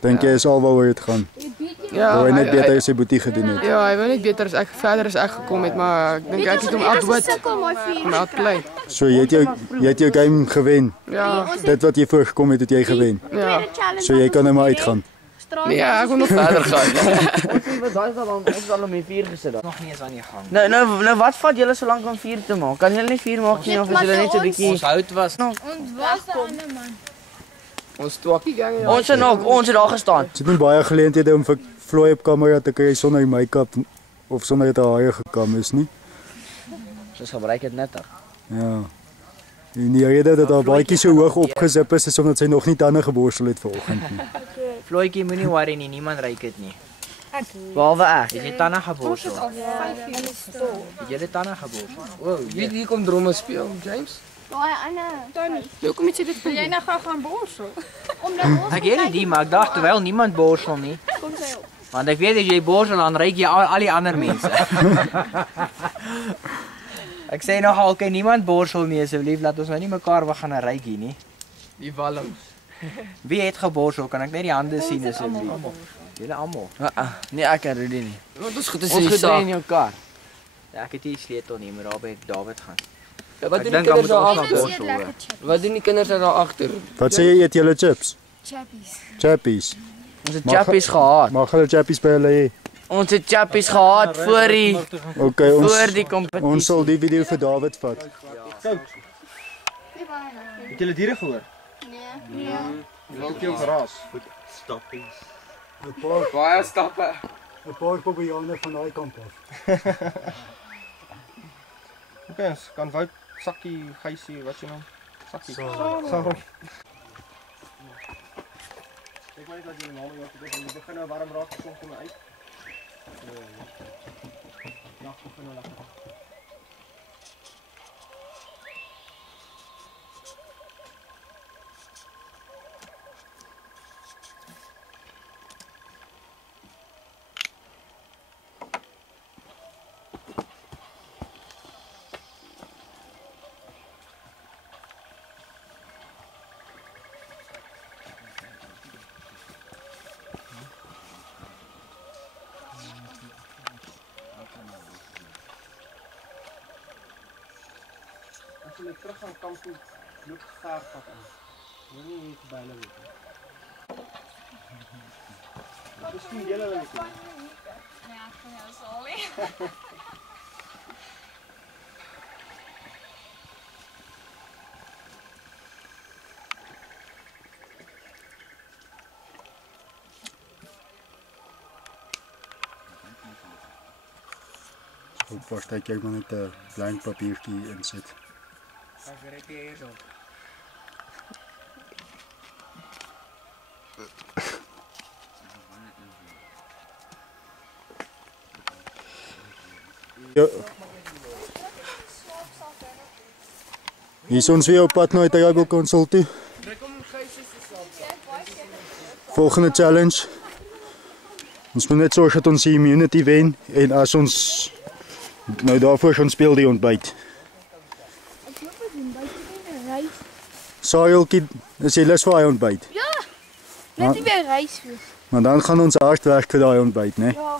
Dink jy is al waaroor dit gaan? Ja, Wou hy net beter as sy Boetie gedoen het? Ja, hy wou net beter as ek verder as ek gekom het, maar ek dink ek het hom outwit. Hom outplay. So jy het jou game gewen. Ja. Dit wat jy voorgekom het jy gewen. Ja. So jy kan nou maar uitgaan. Nee, ek wil nog verder gaan. Wat daai is al ons al om die vuur gesit daar. Nog nie eens aan die gang. Nou wat vat julle so lank om vuur te maak? Kan julle nie vuur maak nie of is julle net so bietjie Ons hout was Ons was die ander man. Ons twakkie gang. ons het daar gestaan. Jy het nie baie geleenthede om vir Floy op kamera te kry sonder make-up of sonder dat hy gekam is nie. Ons gebruik dit net. Ja. En die rede dat haar baadjie so hoog opgezip is omdat sy nog nie tande geborsel het vanoggend nie. Floytjie moenie worry nie, niemand ryk dit nie. Behalwe ek. Het jy tande geborsel? Het jy dit tande geborsel? Wow, hier kom dromme speel, James. Daai ander Tony. Hoekom het jy dit Wil jy nou gaan borsel? Omdat ons Ek weet nie, maar ek dacht terwyl niemand borsel nie. kom sy op. Want ek weet as jy borsel dan ryk jy al die ander mense. Ek sê nogal, kan niemand borsel nie asseblief, laat ons nou nie mekaar wil gaan ryk hier nie. Die walms. Wie het geborsel? Kan ek net die hande sien asseblief? Julle almal. Nee, ek kan Rudy nie. Wat ons goed is Ons hier gedry in saak. jou kar. Ja, ek het nie die sleutel nie, maar daar by David gaan. Ja, wat Ek doen die dink dan kinders moet daar ons agter? nog borsel. hoor. Wat doen die kinders daar agter? Wat sê jy eet julle chips? Chappies. Chappies. Ons het chappies gehad. Mag hulle chappies by hulle hê? Ons het chappies gehad voor die Okay, voor die kompetisie. ons sal die video vir David vat. Het julle diere gehoor? Nee. Wat het jou geraas? Stappies. 'n paar Baie stappe. 'n paar bobbejane van daai kant af. Okay, ons kan Wout Sakkie, Geysie, wat is jou naam? Sakkie. Sarel. Ek weet dat jy nou nog jy begin nou warm raak, kom uit. Ja, begin nou lekker. As jy terug gaan kamp toe, loop ver pad in. Moenie hier verby hulle loop nie. Wat is die julle wil doen? Ja, vir jou sal nie. Op vastek jy maar net 'n blank papiertjie insit. Ek weet nie hierso. Ja. Hier is ons weer op pad na die Tribal Council toe. Volgende challenge. Ons moet net sorg dat ons die immunity wen en as ons nou daarvoor gaan speel die ontbyt. Ek loop as ontbyt in reis. Saaieltjie, is jy lus vir daai ontbyt? Ja. Net nie weer reis wees. Maar dan gaan ons hard werk vir daai ontbyt, né? Ja.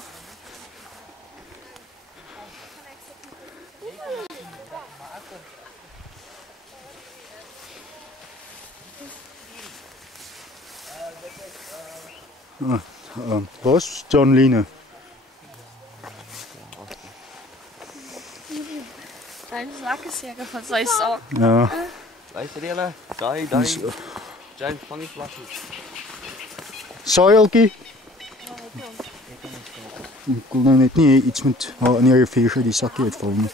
Was John Line. Hy is lekker seker van sy saak. Ja. Luister julle, daai James van die vlakkie. Saaieltjie. ek wil nou net nie iets met haar in die rivier uit die sakkie uitval nie.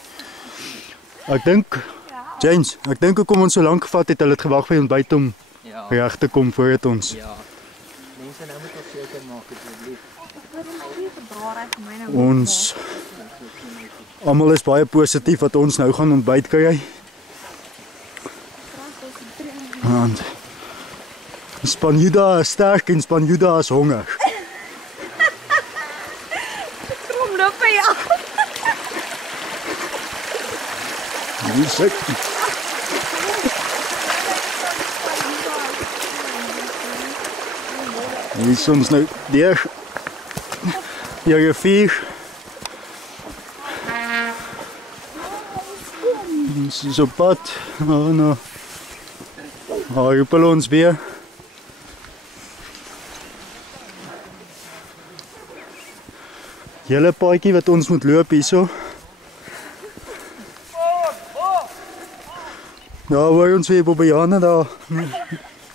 Ek dink, James, ek dink hoekom ons so lank gevat het, hulle het gewag vir ontbyt om reg te kom voordat ons. Ja. Mense nou moet ons seker maak asseblief. Ons almal is baie positief wat ons nou gaan ontbyt kry. Want Spanjuda is sterk en Spanjuda is honger. Kom loop by jou. Die sit. Hier is ons nou deur die rivier. Ons is op pad. Nou roepel ons weer. Julle paadjie wat ons moet loop hierso. Daar hoor ons weer Bobbejane daar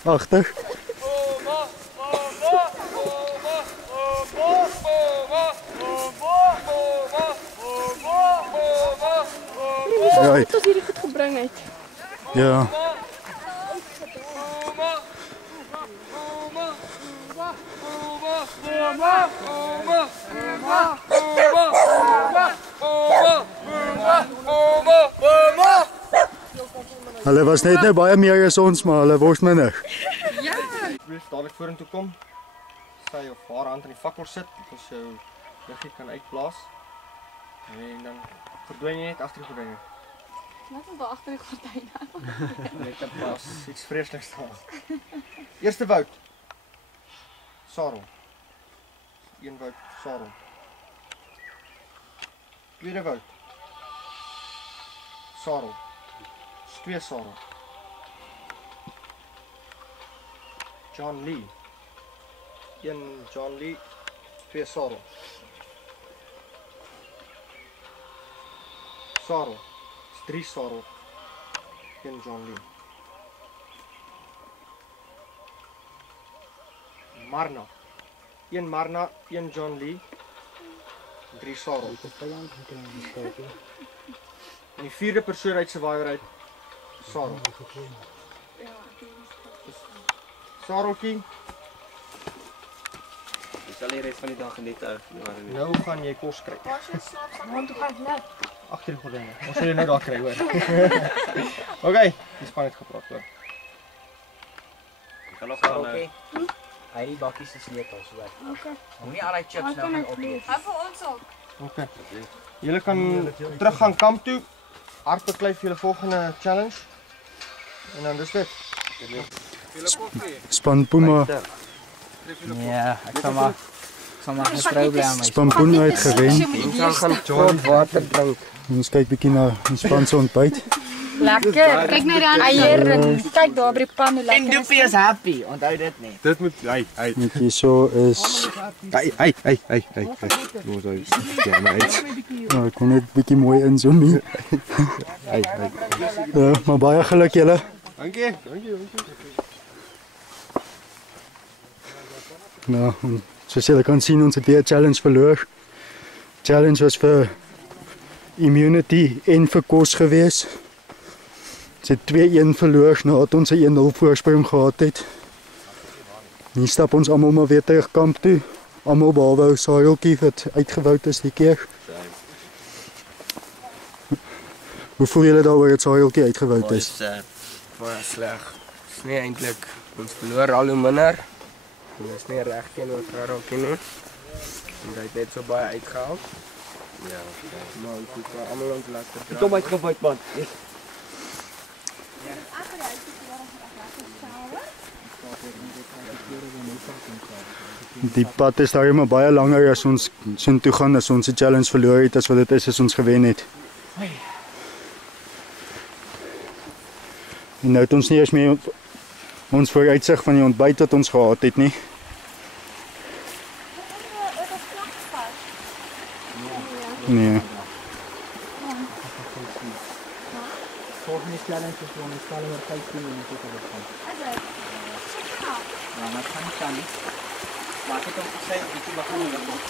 agter. Tot hierdie goed gebring het. Ja. Hulle was net nou baie meer as ons, maar hulle word minder. Ja. Wil dadelik vorentoe kom. Sy of haar hand in die fakkel sit, dat ons jou liggie kan uitblaas. En dan verdwyn jy net agter die gordyne. Wat is daar agter die gordyne? Net 'n pas, iets vreesliks staan. Eerste woud. Sarel. Een woud, sarel. Tweede woud. Sarel. Twee sarel. John Lee. Een John Lee, twee sarel. Sarel. Drie sarel. Een John Lee. Marna. Een Marna, een John Lee. Drie sarel. En die vierde persoon uit sy waaier uit. Sarel. Sareltjie. Jy sal die res van die dag geniet hou. Nou gaan jy kos kry. Want toe gaan net. Agter die gordyne. Ons sal jou nou daar kry, hoor. Okay, die span het gepraat, hoor. Ek gaan nog gaan nou. Hy die bakkies is sleutels, hoor. Okay. Moenie al die chips nou gaan opleef. Hou vir ons ook. Okay. Julle kan terug gaan kamp toe. Hardbeklei vir julle volgende challenge. En dan dis dit. Span Puma. Ja, ek sal maar geen probleem hê. Span Puma het gewen. Ons gaan John water drink. Ons kyk bietjie na die span se ontbyt. Lekker. Kyk net daar Eier en kyk daar by die pan hoe En lekker. Doopie is happy, onthou dit nie. Dit moet hy. Net hierso is Hy. Moet hy. Ja, maar hy. nou, ek kon net bietjie mooi inzoom hier. Hy. Ja, maar baie geluk julle. Dankie. Nou, en soos julle kan sien, ons het weer 'n challenge verloor. Challenge was vir immunity en vir kos gewees. Ons het 2-1 verloor nadat ons 'n 1-0 voorsprong gehad het. Nu stap ons almal maar weer terug kamp toe. Almal behalwe Sareltjie wat uitgewoud is die keer. Hoe voel julle daaroor dat Sareltjie uitgewoud is? Baie sleg. Dis nie eintlik ons verloor al hoe minder. Dit is nie reg teenoor Sareltjie nie. En hy het net so baie uitgehaal. Ja, maar ons het almal ons laat dra. Kom uitgewoud man. Die pad is daar maar baie langer as ons sin toe gaan as ons die challenge verloor het as wat dit is as ons gewen het. En nou het ons nie eens meer ons vooruitsig van die ontbyt wat ons gehad het nie. Nee. Volgende challenge is om die skaal oor 15 minute te begin. Ja, maar kan nie. Maar ek het ook gesê, ek moet begin met dit.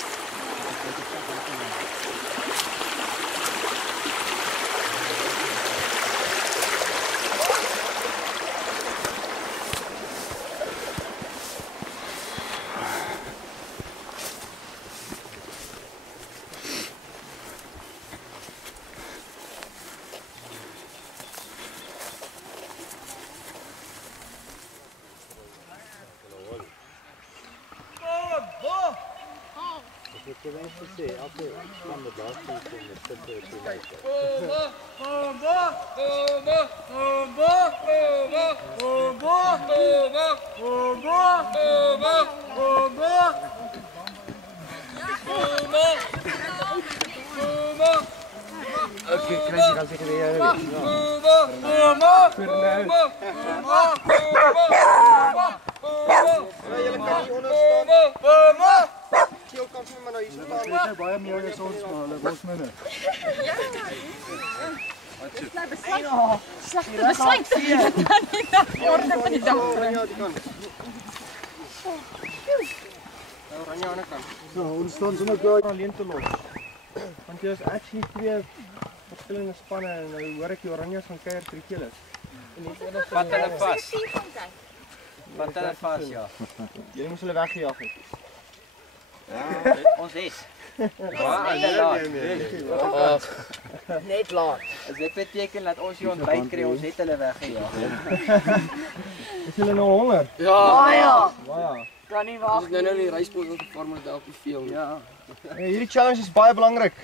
Oké, Crazy gaan zeggen weer. Julle kan hier onder staan. Jy kan nie maar nou hier staan. Dit is baie meer as ons, maar hulle was minder. Slegte besluit. Orde van die dag. Ja, die kan. Oranje aan die kant. So, ons staan sommer daar alleen te los. Want jy is actually twee verskillende spanne en nou hoor ek die Oranjes gaan kuier vir die Geeles. Vat hulle vas. Vat hulle vas, ja. Julle moes hulle weggejaag het. Ja, ons het. Net laat. As dit beteken dat ons hier ontbyt kry, ons het hulle weggejaag. Is julle nou honger? Ja. Baie. Kan nie wag. Ons nou die reispoort gevaar met dalk veel. Ja. Hierdie challenge is baie belangrik.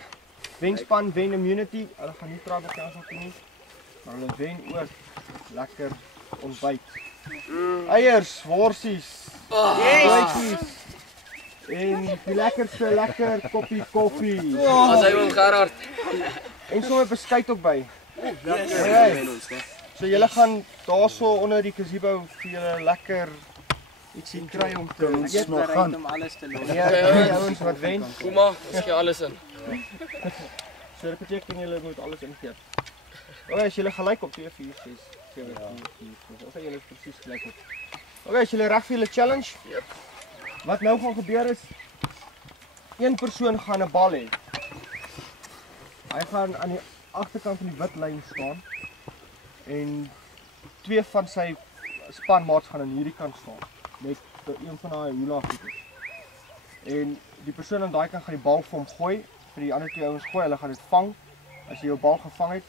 Wenspan wen immunity. Hulle gaan nie praat met ons nie. Maar hulle wen ook lekker ontbyt. Eiers, worsies, broodjies. En die lekkerste lekker koppie koffie. As hy wil Gerard. En sommer beskuit ook by. So julle gaan daarso onder die gazebo vir julle lekker ietsie kry om te eet maar gaan om alles te los. Ja, ouens wat wen. Kom maar, ons gee alles in. So dit beteken julle moet alles ingee. Okay, as julle gelyk op 2 4 6 7 8 9. Of julle is presies gelyk op. Okay, as julle reg vir julle challenge? Yep. Wat nou gaan gebeur is een persoon gaan 'n bal hê. Hy gaan aan die agterkant van die wit lyn staan en twee van sy spanmaats gaan aan hierdie kant staan met een van daai hula goeders. En die persoon aan daai kant gaan die bal vir hom gooi, vir die ander twee ouens gooi, hulle gaan dit vang. As jy jou bal gevang het,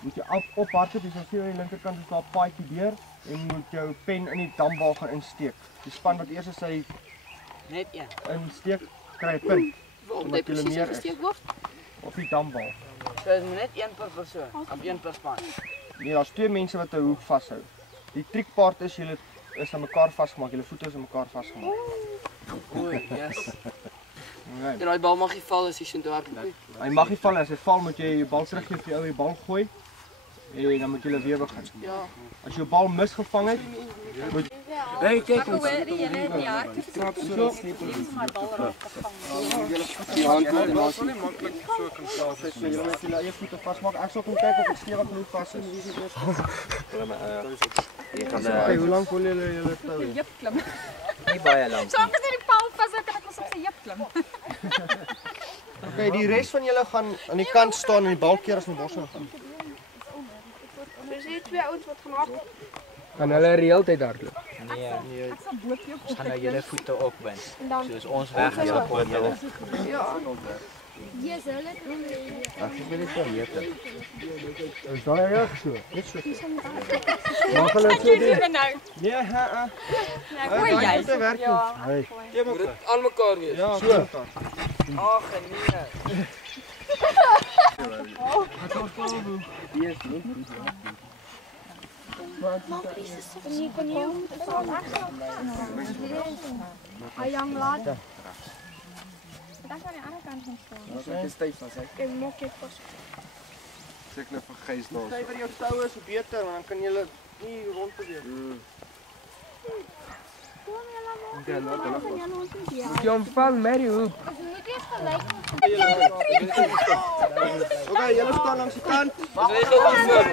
moet jy ophardloop, jy sal sien aan die linkerkant is daar 'n paadjie deur en moet jou pen in die dambal gaan insteek. Die span wat eers sy net een insteek, kry 'n punt. Omdat jy presies gesteek word op die dambal. So is net een per persoon, of een per span. Nee, daar's twee mense wat 'n hoek vashou. Die triekpaart is julle is aan mekaar vasgemaak, julle voete is aan mekaar vasgemaak. Oei, yes. En daai bal mag nie val as jy so hard loop. Hy mag nie val as hy val moet jy jou bal teruggee vir die ou die bal gooi. En dan moet jy weer begin. Ja. As jou bal misgevang het, moet hey, kyk ons. Trap so sleep ons my bal raak gevang. Die hand moet maar so nie maklik so kan staan. So jy moet jy voete vasmaak. Ek sal kom kyk of ek stewig genoeg vas is. Hoe lank wil julle tou? Jep klim. Nie baie lank. So as jy die paal vashou kan ek ons op sy jep klim. Okay, die res van julle gaan aan die kant staan en die bal keer as my bors gaan. Dis hier twee ouens wat gaan hardloop. Kan hulle reëeltyd hardloop? Nee. Ek sal boot jou. Ons gaan nou julle voete opbind. Soos ons wegjaag op julle. Ja. Yes, hulle Ag, ek wil dit nie weet. Is daai reg so? Net so. Mag hulle so doen? Nee, Gooi jy. Dit werk nie. Hey. Jy moet dit aan mekaar wees. Ja, so. Ag, nee. Hy jong laat. Dan kan jy aan die ander kant gaan staan. Dit is styf vas, hè. Ek maak dit vas. Ek net vir gees daar. Jy vir jou tou is beter, want dan kan jy nie rond beweeg. Moet jy hom vang, Mary hoop. Ons moet eers gelyk Okay, julle staan langs die kant. Ons regel ons voor.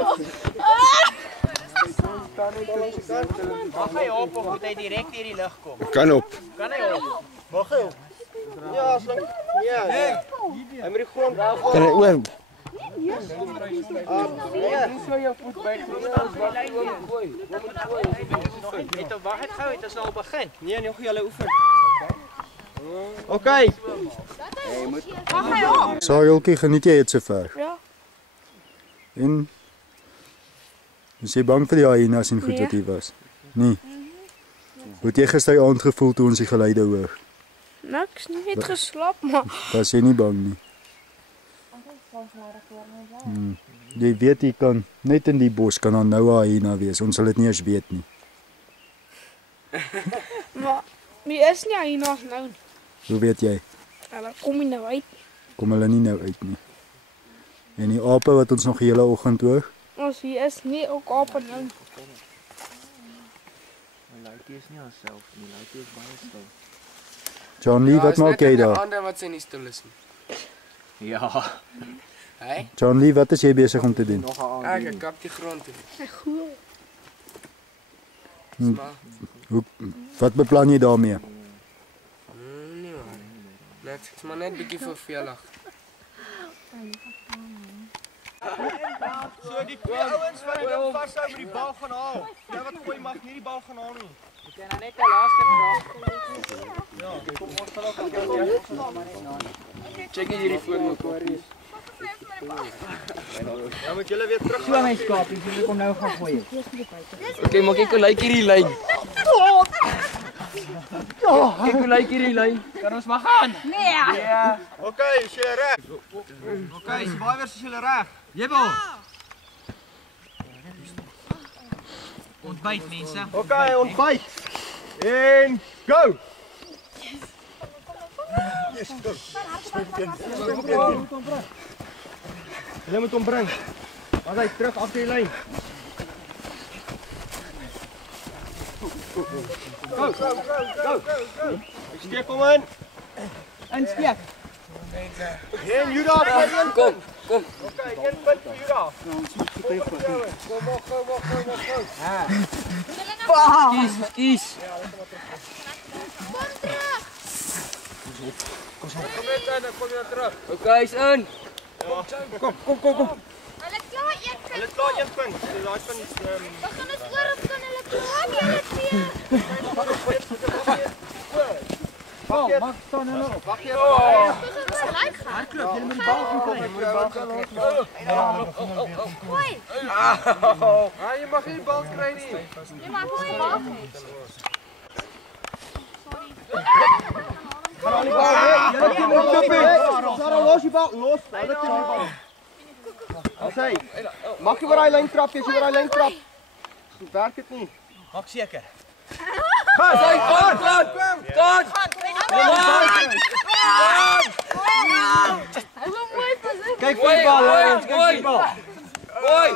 Mag hy op of moet hy direk hier die lug kom? Kan op. Kan hy op? Mag hy op? Ja, Ja, slink. Ja. Hy moet die grond. Kan hy oom? Nee. So jou voet by die grond as wat jy oom gooi. Net op wag het gou, dit is nou al begin. Nee, nog julle oefen. Okay. Saaieltjie, geniet jy dit sover? Ja. En is jy bang vir die hyenas en goed wat hier was? Nee. Hoe het jy gister aand gevoel toe ons die geluide hoor? Niks, net geslaap, maar Was jy nie bang nie? Jy weet jy kan net in die bos kan dan nou 'n hyena wees. Ons sal dit nie eens weet nie. maar nie is nie hyenas nou. Hoe weet jy? Hulle kom nie nou uit. Kom hulle nie nou uit nie. En die ape wat ons nog die hele oggend hoor? Ons hier is nie ook ape nou. My laaitjie is nie haarself nie, my laaitjie is baie stil. John Lee, wat maak jy daar? Ander wat sy nie stil is nie. Ja. Hey? John Lee, wat is jy besig om te doen? Ek kap die grond toe. Wat beplan jy daarmee? Nee man. Net, is maar net bietjie vervelig. So die twee ouens wat dit vashou met die bal gaan haal. Jy wat gooi mag nie die bal gaan haal nie. Ek kan net 'n laaste vraag. Ja, kom ons sal ook Check hierdie voor my koppies. Dan moet julle weer terug. So my skapies, jy kom nou gaan gooi. Okay, maak ek 'n like hierdie lyn. Kyk hoe lyk hierdie lyn. Kan ons maar gaan? Nee. Ja. Okay, is julle reg? Okay, is baie weer is julle reg. Jebel. Ontbyt mense. Okay, ontbyt. En go. Yes, go. Jy moet hom bring. As hy terug af die lyn. Go, go, go, go. Steek hom in. Insteek. En Juda, Kom. Okay, 1 punt vir Juda. Kom op. Kies. Kom net aan, dan kom jy terug. Okay, is in. Kom. Hulle klaar 1 punt. Hulle klaar 1 punt. So daai punt is Begin ons oor op kan hulle klaar julle twee. Mag staan hulle op. Wag jy. Ons gelyk gaan. Hardloop, jy moet die bal gaan kry. Jy moet die bal gaan los. Gooi. Jy mag nie die bal kry nie. Jy maak ons bal. Gaan al die bal weg. Sarah, los die bal. Los. Hulle teen die bal. As hy. Mag jy oor daai lyn trap, jy oor daai lyn trap. So werk dit nie. Maak seker. Gaan, hy gaan. Kyk vir die bal, kyk vir die bal. Gooi.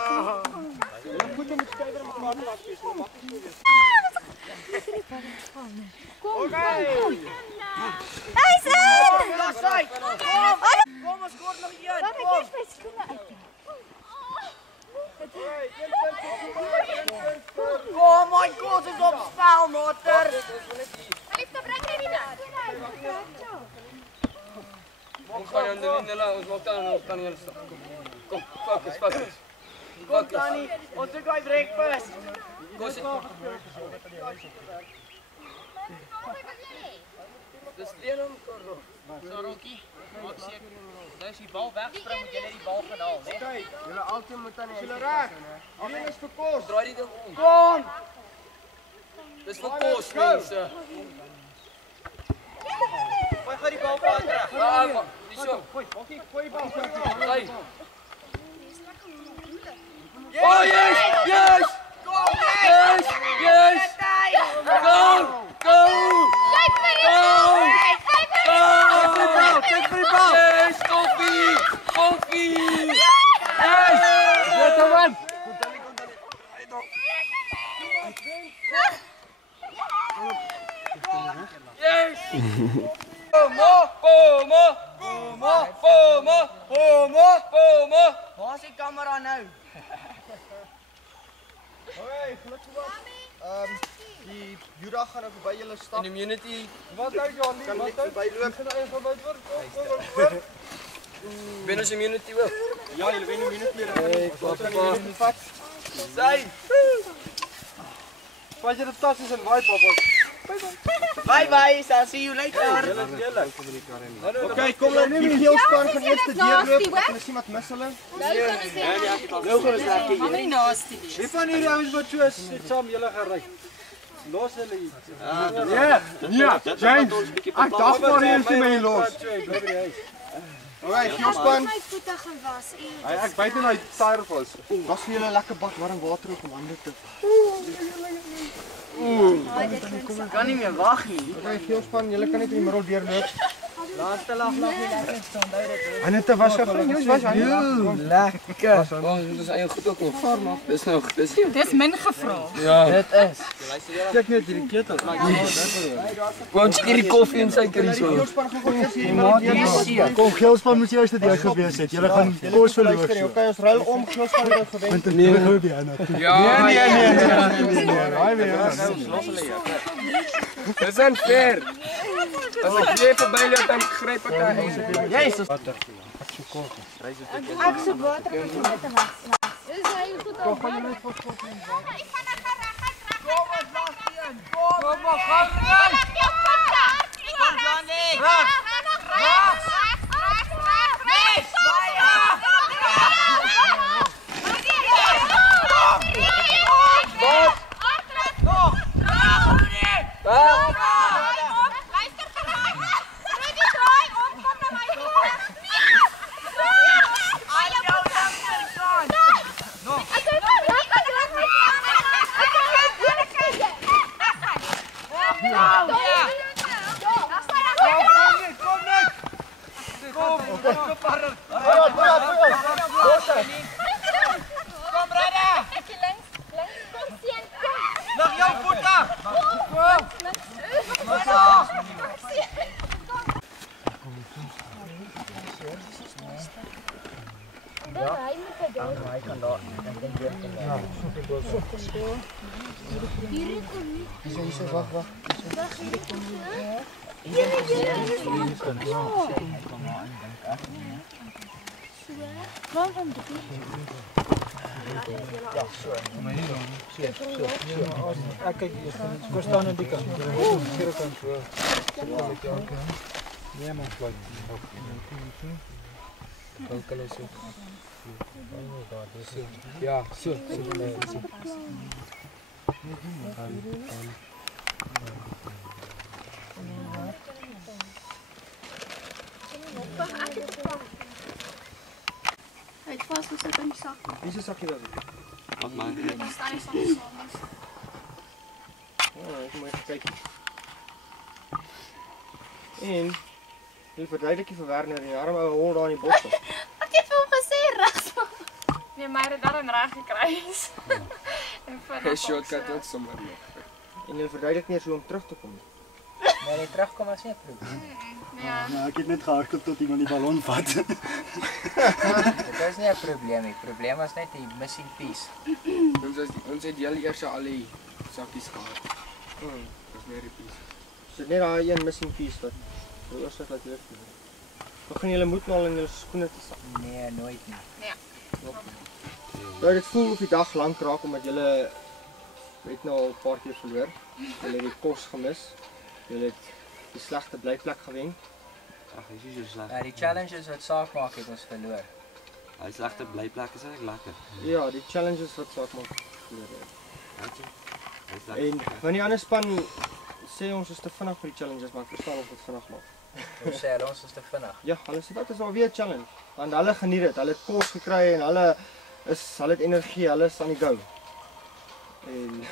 Jy moet hom skrywer met mekaar laat speel. So mag nie wees. Okay. Hy's in. Los hy. Kom ons kort nog een. Wag, ek het my skoene uit. Oh my god, is op spel, motor. Liefde, bring jy nie daar. Ons gaan aan die lyn, ons maak dan ons kan hier staan. Kom, fokus. Kom Tannie, ons het gou breakfast. Kom sit. Dis Leon Karlo. Sarotjie, maak seker. Dis die bal wegspring, moet jy net die bal gaan haal, né? Okay, julle altyd moet aan julle reg. Almal is vir kos. Draai die ding om. Kom. Dis vir kos, mense. Gooi gou die bal voor terug. Ja, dis so. Gooi die bal. Hey. Oh yes! Yes! Yes! Go! Kyk vir die bal. Kyk vir die bal. Yes, koffie! Yes! Dit hom aan. Yes! Boom! Waar is die kamera nou? Hey, gelukkig wat. Die Juda gaan nou verby julle stap. En immunity. Wat nou Johnny? Kan net verbyloop. Kom. Ben ons immunity ook? Ja, julle wen immunity. Wat kan vat? Sy. Pas jy die tasse in waai papas. Bye bye, I'll see you later. Okay, kom nou die geelspan van eerste deurloop. Ons sien wat mis hulle. Nou gaan ons lekker Gaan nie naaste wees. Wie van hierdie ouens wat so saam julle gery? Los hulle hier. Ja, James. Ek dacht maar eers jy my los. Okay, geelspan. My voete gewas. Ek byt in my tire vas. Was vir julle 'n lekker bak warm water op om hande te. Kan nie meer wag nie. Okay, geelspan, julle kan net in die middel deurloop. Laaste lag nie lekker staan by dit. En dit was gefyn, jy was aan. Lekker. Ons is eie goed ook nog farm af. Dis Dis min gevra. Ja. Dit is. Kyk net hierdie ketel. Ons hierdie koffie en suiker hierso. Geelspan gaan eers hier in die middel. Kom, Geelspan moet eers deur gewees het. Julle gaan kos verloor. Okay, ons ruil om geelspan het gewen. Nee, gou die ander. Ja. Nee. Raai weer. Dis unfair. As ek jy verbyloop dan gryp ek hy. Jesus. Ek soek water om te wag. Is hy goed op? Kom net voor koffie. Kyk hier, kom staan aan die kant. Hier kant so. Nee, man, fly. Dan kan jy so. Ja, so. Hy het vasgesit in die sak. Wie se sakkie was dit? Wat maak jy? Daar staan hy soms. Ek moet kyk. En jy verduidelik vir Werner die arme ou hol daar in die bos. Ek het vir hom gesê regs. Nee, my het daarin reg gekry. En Hy shortcut ook sommer nog. En jy verduidelik nie hoe om terug te kom nie. Maar jy terugkom as nie 'n probleem. Ja. Nou, ek het net gehardloop tot iemand die ballon vat. Dit is nie 'n probleem nie. Die probleem is net die missing piece. Ons het heel eers al die sakkies gehad. Dis meer die piece. So net daai een missing piece wat veroorsaak dat jy dit doen. Begin julle moet nou al in julle skoene te sak. Nee, nooit nie. Nou dit voel of die dag lank raak omdat julle het nou al 'n paar keer verloor. Julle het die kos gemis. Julle het die slegte blyplek gewen. Ag, dis nie so sleg. Ja, die challenges wat saak maak het ons verloor. Hy slegte blyplek is eintlik lekker. Ja, die challenges wat saak maak verloor. Weet jy? Hy is En van die ander span sê ons is te vinnig vir die challenges, maar ek verstaan of dit vinnig maak. Ons sê ons is te vinnig. Ja, hulle sê dit is alweer 'n challenge. Want hulle geniet dit. Hulle het kos gekry en hulle het energie, hulle is aan die go. En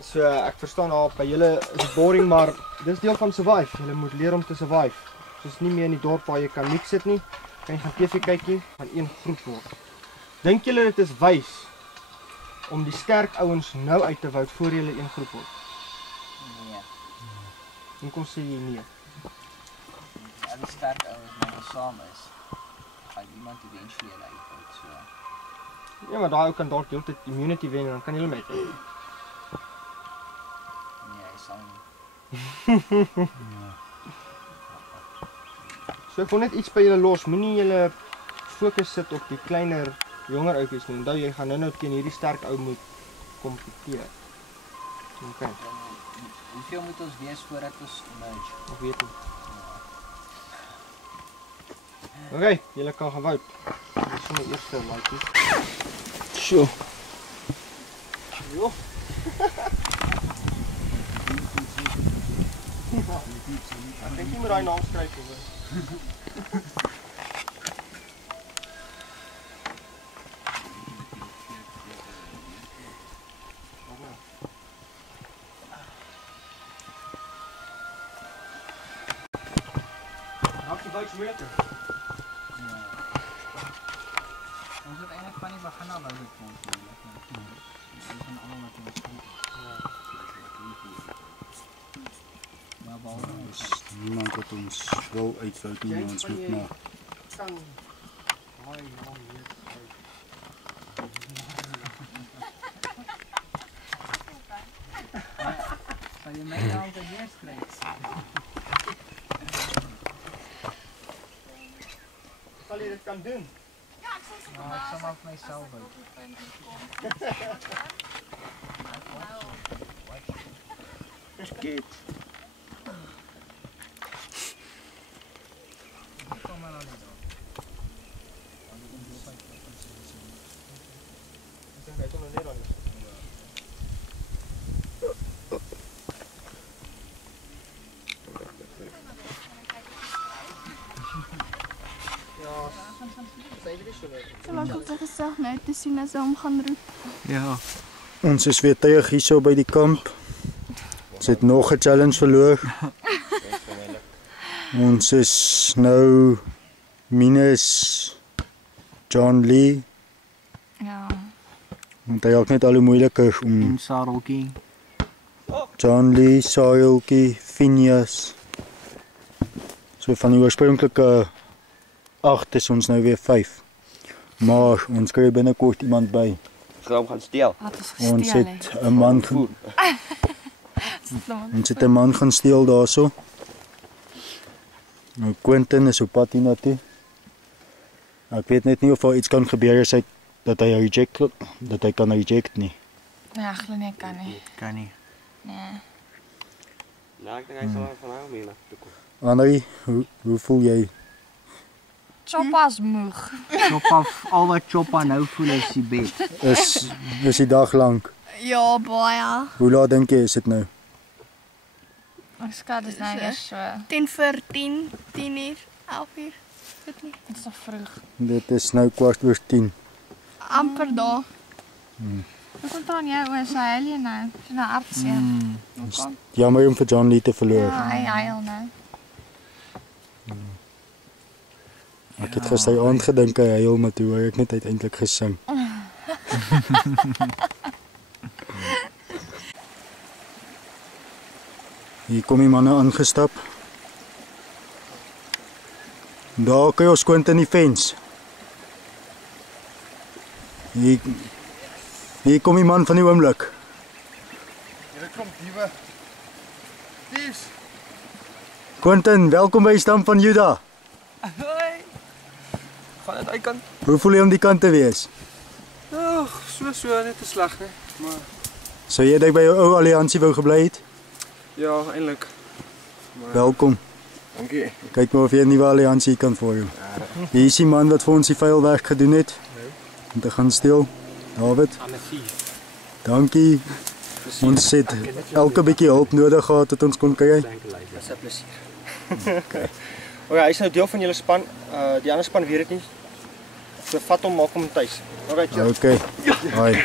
so ek verstaan daar by julle is dit boring, maar dis deel van survive. Julle moet leer om te survive. Soos nie meer in die dorp waar jy kan niks sit nie. Kan jy gaan TV kyk nie, van een groep word. Dink julle dit is wys om die sterk ouens nou uit te wou voor julle een groep word? Nee. En kom sê jy nee. Al die sterk ouens wat saam is, gaan iemand eventueel uitvoer. So. Ja, maar daai ou kan dalk heeltyd immunity wen en dan kan jy hom met. So ek wil net iets by julle los, moenie julle fokus sit op die kleiner, jonger ouetjies nie. Onthou jy gaan nou teen hierdie sterk ou moet kompeteer. Okay. Hoeveel moet ons wees voordat ons merge? Ek weet nie. Okay, julle kan gaan vote. Dis so my eerste laaitjie. Sjoe. Jo. Ek dink jy moet daai naam skryf hoor. Ons het eintlik van die begin af wou dit ons doen. Ons gaan almal met ons goed. Maar behalwe niemand wat ons wil uitvout nie, ons moet maar kan haai naam hier. Sal jy my naam te weer skryf? Sal jy dit kan doen? Ja, ek sal maar vir myself hou. Skit. Kom maar aan dan. Ek dink hy het nog net aan. So lank op sy gesig nou te sien as hy hom gaan roep. Ja. Ons is weer terug hier so by die kamp. Ons het nog 'n challenge verloor. Ons is nou minus John Lee. Ja. Want hy het net al hoe moeiliker om Sareltjie. John Lee, Sareltjie, Phineas. So van die oorspronklike 8 is ons nou weer 5. Maar ons kry binnekort iemand by. Gaan gaan steel. Ons het 'n man Ons het 'n man gaan steel daarso. Nou Quentin is op pad hiernatoe. Ek weet net nie of daar iets kan gebeur as hy dat hy kan reject nie. Nee, ek glo nie kan nie. Kan nie. Nee. Nou, ek dink hy sal van hom hier na toe kom. Annelie, hoe voel jy? Choppa's moeg. Choppa, al wat Choppa nou voel is die bed. Is die dag lank. Ja, baie. Hoe laat dink jy is dit nou? Ek skat dit nou net so. 10 voor 10, 10 uur, 11 uur. Weet nie. Dit is nog vroeg. Dit is nou 10:15. Amper daar. Hoe komt dan jy oor sy huil jy nou? Sy nou hartseer. Jammer om vir John Lee te verloor. Ja, hy huil nou. Ek het gisteraand gedink hy huil, maar toe hoor ek net uiteindelik gesing. Hier kom die manne aangestap. Daar kan ons Quentin die fence. Hier kom die man van die oomblik. Hier kom diewe. Dies. Quentin, welkom by die stam van Juda. Hoi. Gaan dit uit kant? Hoe voel jy om die kant te wees? Ag, so net te sleg, hè. Maar Sou jy by jou ou alliansie wou gebly het? ja, eintlik. Welkom. Dankie. Kyk maar of jy 'n nuwe alliansie kan vorm. Hier is die man wat vir ons die vuil werk gedoen het. Om te gaan steel. David. Dankie. Ons het elke bietjie hulp nodig gehad dat ons kon kry. Dis 'n plesier. Okay, hy's nou deel van julle span. Die ander span weet dit nie. So vat hom, maak hom tuis. Okay, chill. Okay. Hoi.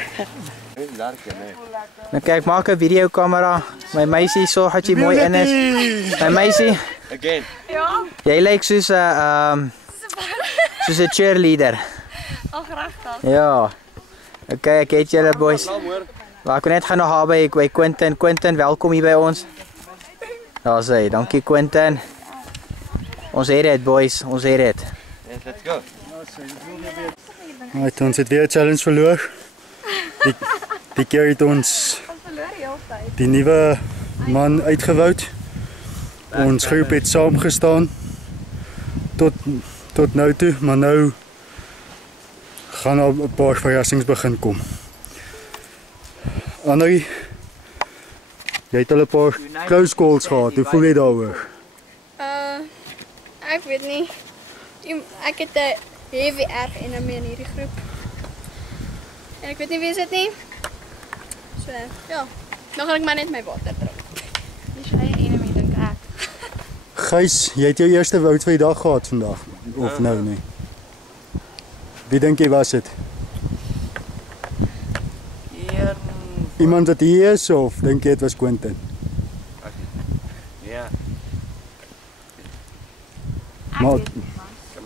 Nou kyk, maak 'n videokamera. My meisie sorg dat jy mooi in is. My meisie. Again. Ja. Jy lyk soos 'n soos 'n cheerleader. Ag regtig. Ja. Okay, ek het julle boys. Maar ek kon net gaan nog haar by Quentin. Quentin, welkom hier by ons. Daar sê, dankie Quentin. Ons het dit boys, ons het dit. Yes, let's go. Ons het weer 'n challenge verloor. Die keer het ons die nuwe man uitgewoud. Ons groep het saamgestaan tot nou toe, maar nou gaan daar 'n paar verrassings begin kom. Annelie, jy het al 'n paar close calls gehad. Hoe voel jy daaroor? Ek weet nie. Ek het 'n heavy erg en in hierdie groep. En ek weet nie wie is dit nie. So, ja. Nou gaan ek maar net my water drink. Dis eie enemy dink ek. Gys, jy het jou eerste Woudvry dag gehad vandag of nou nie? Wie dink jy was dit? Iemand wat hier is of dink jy dit was Quentin? Ja.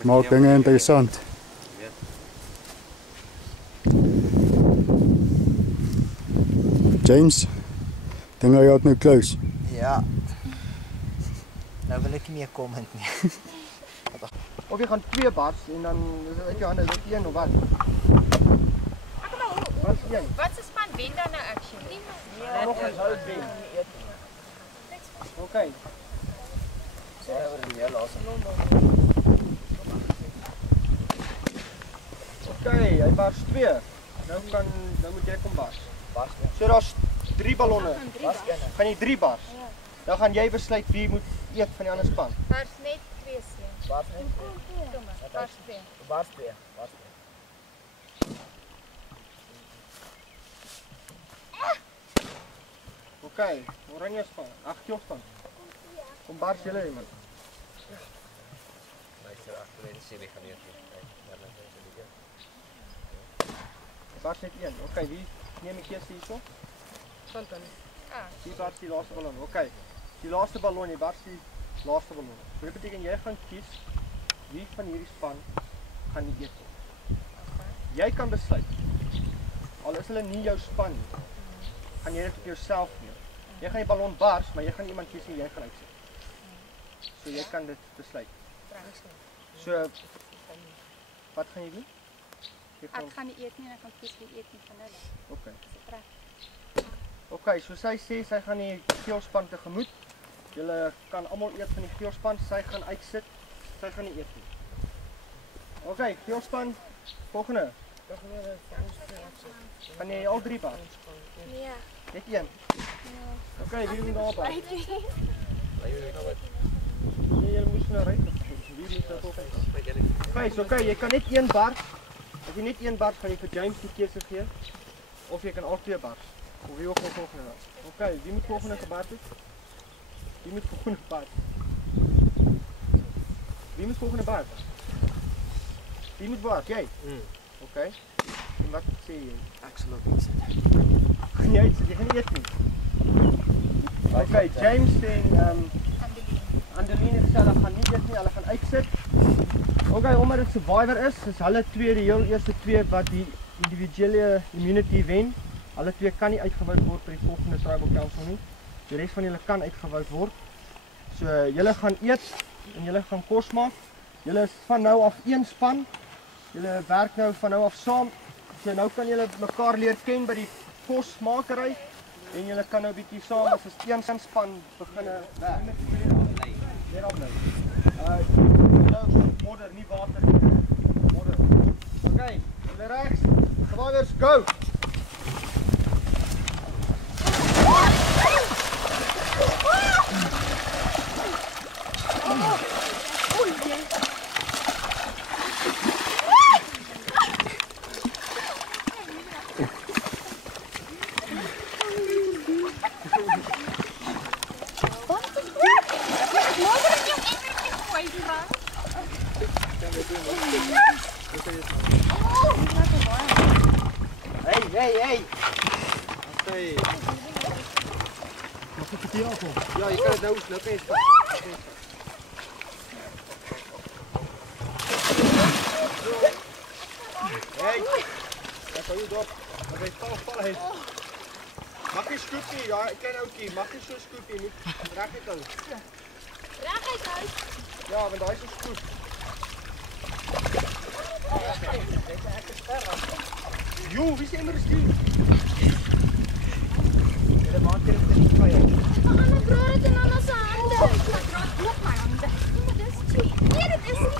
Maak dinge interessant. James, dink jy het nou close? Ja. Nou wil ek nie meer comment nie. Of jy gaan 2 bars en dan is dit uit jou hande, is dit 1 of wat? Wat is 1? Wat se span wen dan nou actually? Ja, nog eens uit wen. Okay. Sê oor die hele laaste. Okay, hy bars 2. Nou moet jy kom bars. Bars 2. So daar's 3 ballonne. Gaan jy 3 bars? Dan gaan jy besluit wie moet eet van die ander span. Bars net 2 sien. Bars net 2. Bars 2. Bars 2. Bars 2. Okay, oranje span. Ag, jou span. Kom bars julle iemand. Luister agter en sê wie gaan eet. Bars net 1. Okay, wie neem ek eers hierso? Quentin. Die bars die laaste ballon. Okay. Die laaste ballon, jy bars die laaste ballon. So dit beteken jy gaan kies wie van hierdie span gaan die eet. Jy kan besluit. Al is hulle nie jou span nie, gaan jy dit op jouself neem. Jy gaan die ballon bars, maar jy gaan iemand kies en jy gaan uitsit. So jy kan dit besluit. So wat gaan jy doen? Ek gaan nie eet nie, ek gaan kies wie eet nie van hulle. Okay. Okay, so sy sê sy gaan die geel span tegemoet. Julle kan almal eet van die geel span, sy gaan uitsit. Sy gaan nie eet nie. Okay, geel span, volgende. Gaan jy al 3 bars? Nee. Net 1? Ja. Okay, wie moet daar bars? Nee, jy moes nou ry. Wie moet daar volgens? Okay, jy kan net 1 bars. As jy net 1 bars, gaan jy vir James die keuse gee. Of jy kan al 2 bars. Of wie ook al volgende dan. Okay, wie moet volgende gebars het? Wie moet volgende bars? Wie moet volgende bars? Wie moet bars? Jy? Okay. En wat sê jy? Ek sal ook iets. Gaan jy uitsit? Jy gaan nie eet nie. Okay, James en Andeline sê hulle gaan nie eet nie, hulle gaan uitsit. Okay, omdat dit Survivor is hulle twee die heel eerste 2 wat die individuele immunity wen. Hulle 2 kan nie uitgewoud word by die volgende Tribal Council nie. Die res van julle kan uitgewoud word. So julle gaan eet en julle gaan kos maak. Julle is van nou af 1 span. Julle werk nou van nou af saam. So nou kan julle mekaar leer ken by die kosmakery en julle kan nou bietjie saam as 'n span beginne werk. Leer op nou. Nou modder, nie water nie. Modder. Okay, julle regs. Survivors, go! Hey! Okay. Mag ek dit hier afkom? Ja, jy kan dit nou sluk en stap. Hey! Ek hou jou dop. Ek is val hy. Mag jy scoop nie? Ja, ek ken ouetjie. Mag jy so scoop nie? Reg dit hou. Reg uit hou. Ja, want daai is so scoop. Jo, wie is die immer die? Julle maak dit in die fire. Maar Anna dra dit in Anna se hande. Ek dra ook my hande. Maar dis cheap. Nee, dit is nie.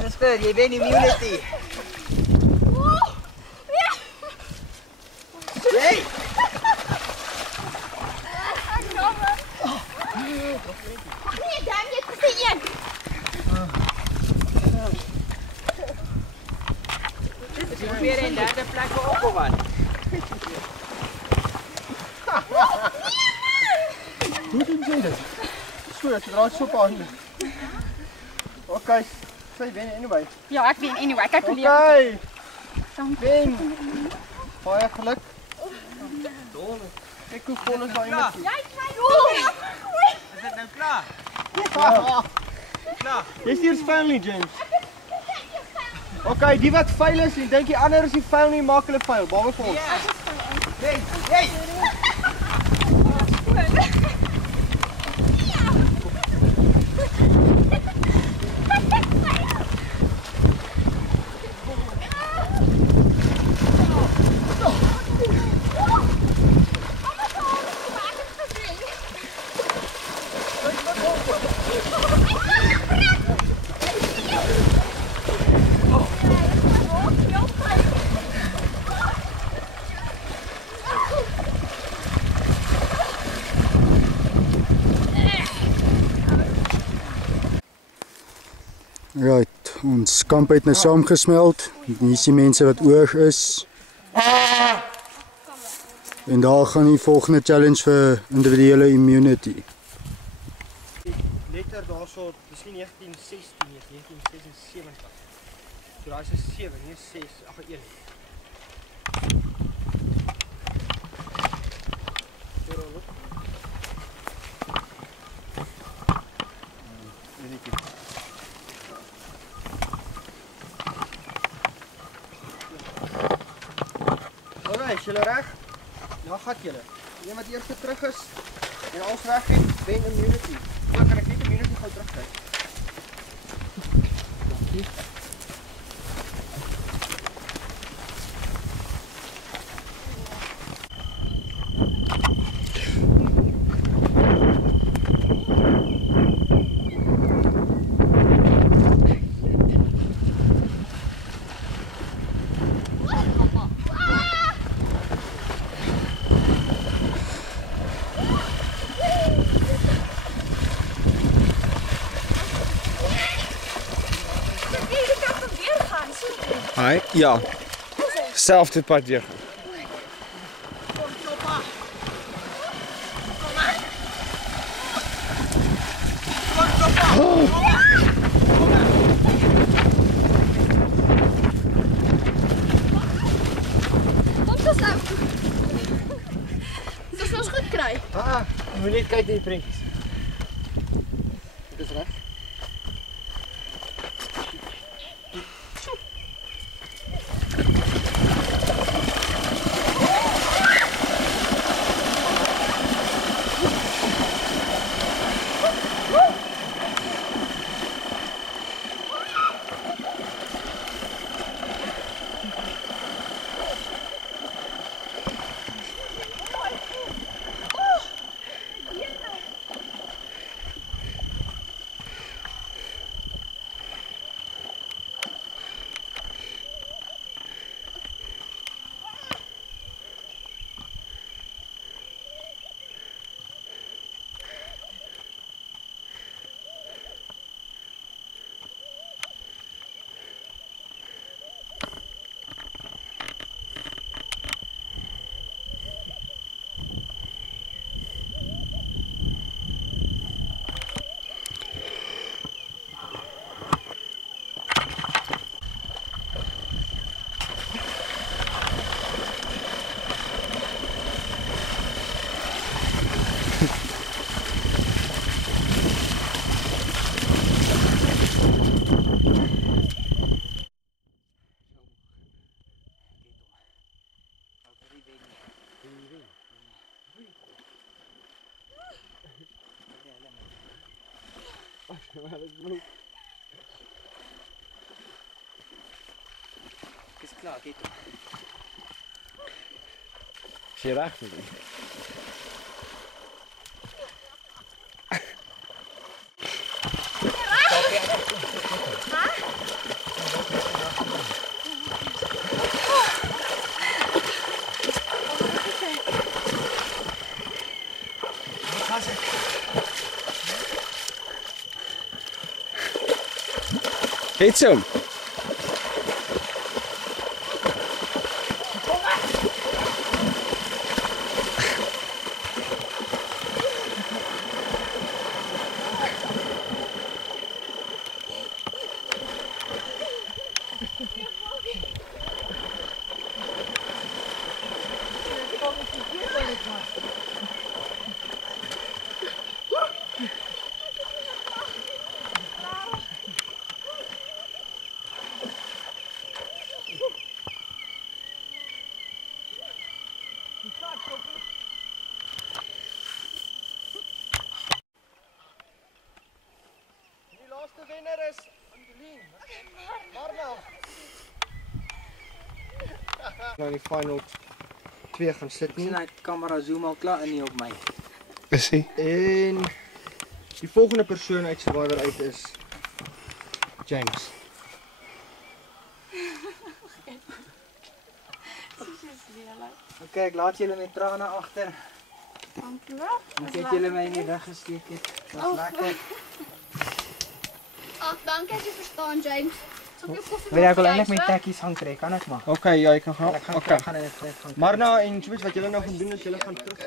Sister, jy wen immunity. Wow! Ja! Hey! Nee, dan jy het die een. Is jy weer in derde plek op of wat? Hoe doen jy dit? So, jy dra so op hande. Okay, sy wen anyway. Ja, ek wen anyway. Kyk hoe leef. Okay. Dankie. Wen. Baie geluk. Kyk hoe vol is daai met. Jy kry hom. Is dit nou klaar? Ja. Klaar. Dis hier family James. Okay, die wat vuil is, en dink die ander is nie vuil nie, maak hulle vuil, behalwe vir ons. Hey, hey. Right, ons kamp het nou saamgesmeld. Hier is die mense wat oor is. En daar gaan die volgende challenge vir individuele immunity. Letter daarso, dis nie 1916 nie, 1976. So daai is 'n 7, nie 'n 6, ag 'n 1. Is julle reg? Ja, gat julle. Een wat eers terug is en alles reg het, wen immunity. Dan kan ek net immunity gou terugkry. Dankie. Hi, ja. Selfde pad deur. Dis ons goed kry. Jy moet net kyk na die prentjies. Dit is reg. Dis klaar, kyk toe. Is jy reg vir my? Hits hom. Die laaste wenner is Angelien. Marna. Nou in die final 2 gaan sit nie. Die kamera zoom al klaar in nie op my. Is hy? En die volgende persoon uit Survivor uit is James. Ok, ek laat julle met trane agter. Dankjewel. Ek het julle my in die weg gesteek het. Was lekker. Ag, dankie as jy verstaan, James. Sal ek jou koffie Wil ek wil eintlik my tekkies gaan trek, kan ek maar? Ok, ja, jy kan gaan. Ek gaan Okay. gaan in dit gaan. Marna en James, wat julle nou gaan doen is julle gaan terug.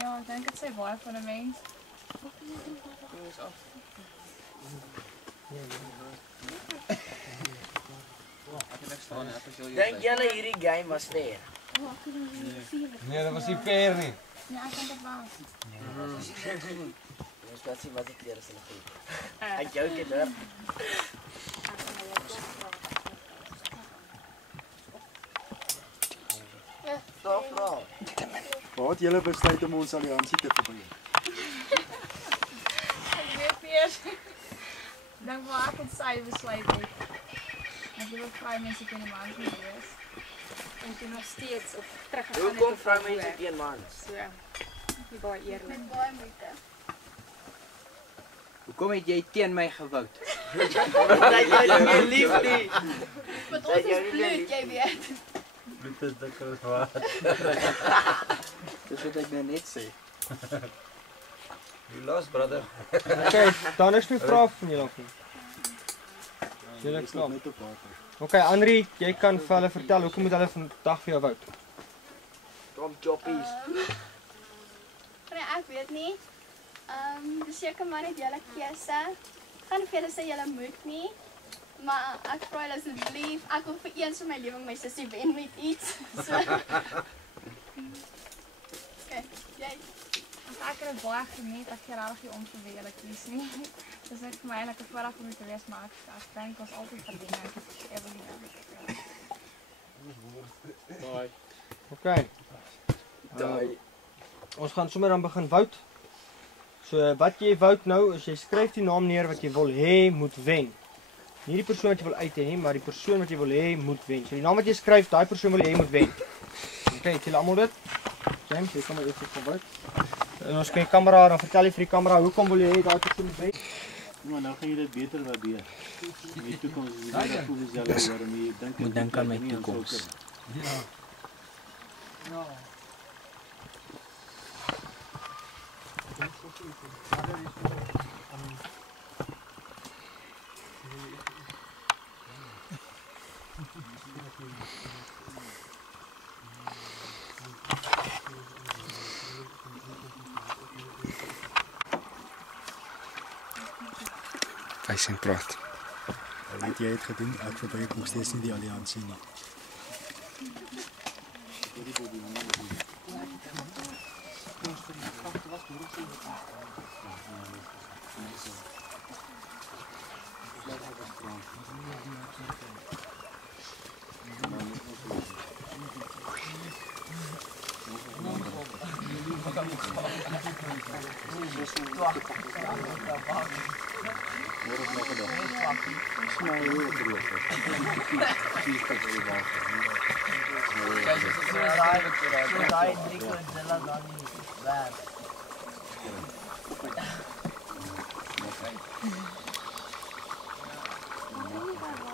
Ja, ek dink dit sê baie van 'n mens. Dink julle hierdie game was fair? Nee, dat was nie fair nie. Ja, ek dink dit was. Ons gaan sien wat die kleure sal gee. Ek jou dit hoor. Stop bro. Waar het julle besluit om ons alliansie te verbreek? Ek weet nie eers. Dink waar ek het sy besluit het. Ek wil vry mense teen die mans nie wees. En toe nog steeds op terug gegaan. Hoekom vroumense teen mans? So. Nie baie eerlik. Met baie moeite. Hoekom het jy teen my gewout? Dat jy nie meer lief nie. Met ons is bloed, jy weet. Bloed is dikker as water. Dis wat ek nou net sê. You lost, brother. Okay, dan is nie vrae van julle af nie. Julle klaar. Net op water. Okay, Andri, jy kan vir hulle vertel hoekom moet hulle vandag vir jou vote? Kom choppies. Nee, ek weet nie. Dis seker maar net julle keuse. Gaan vir julle sê julle moet nie. Maar ek vra julle asseblief, ek wil vir eens in my lewe my sussie wen met iets. So. Okay, jy. Ek het baie geniet, ek gee regtig nie om vir wie julle kies nie. Dis net vir my eintlik 'n voorreg om dit te wees, maar ek dink ons altyd verdien het. Evelien. Daai. Okay. Daai. Ons gaan sommer dan begin vote. So wat jy vote nou is jy skryf die naam neer wat jy wil hê moet wen. Nie die persoon wat jy wil uit hê nie, maar die persoon wat jy wil hê moet wen. So die naam wat jy skryf, daai persoon wil jy hê moet wen. Okay, het julle almal dit? James, jy kom maar eers van vote. En ons kyk kamera, dan vertel jy vir die kamera hoekom wil jy hê daai persoon moet wen. Maar nou gaan jy dit beter waardeer. In die toekoms is dit nie goed dieselfde hoor, maar jy dink Moet dink aan my toekoms. Ja. Ja. Hy sien praat. Wat jy het gedoen, ek verbreek nog steeds nie die alliansie nie. Kijk, is het Daai 3 Godzilla dan nie werk.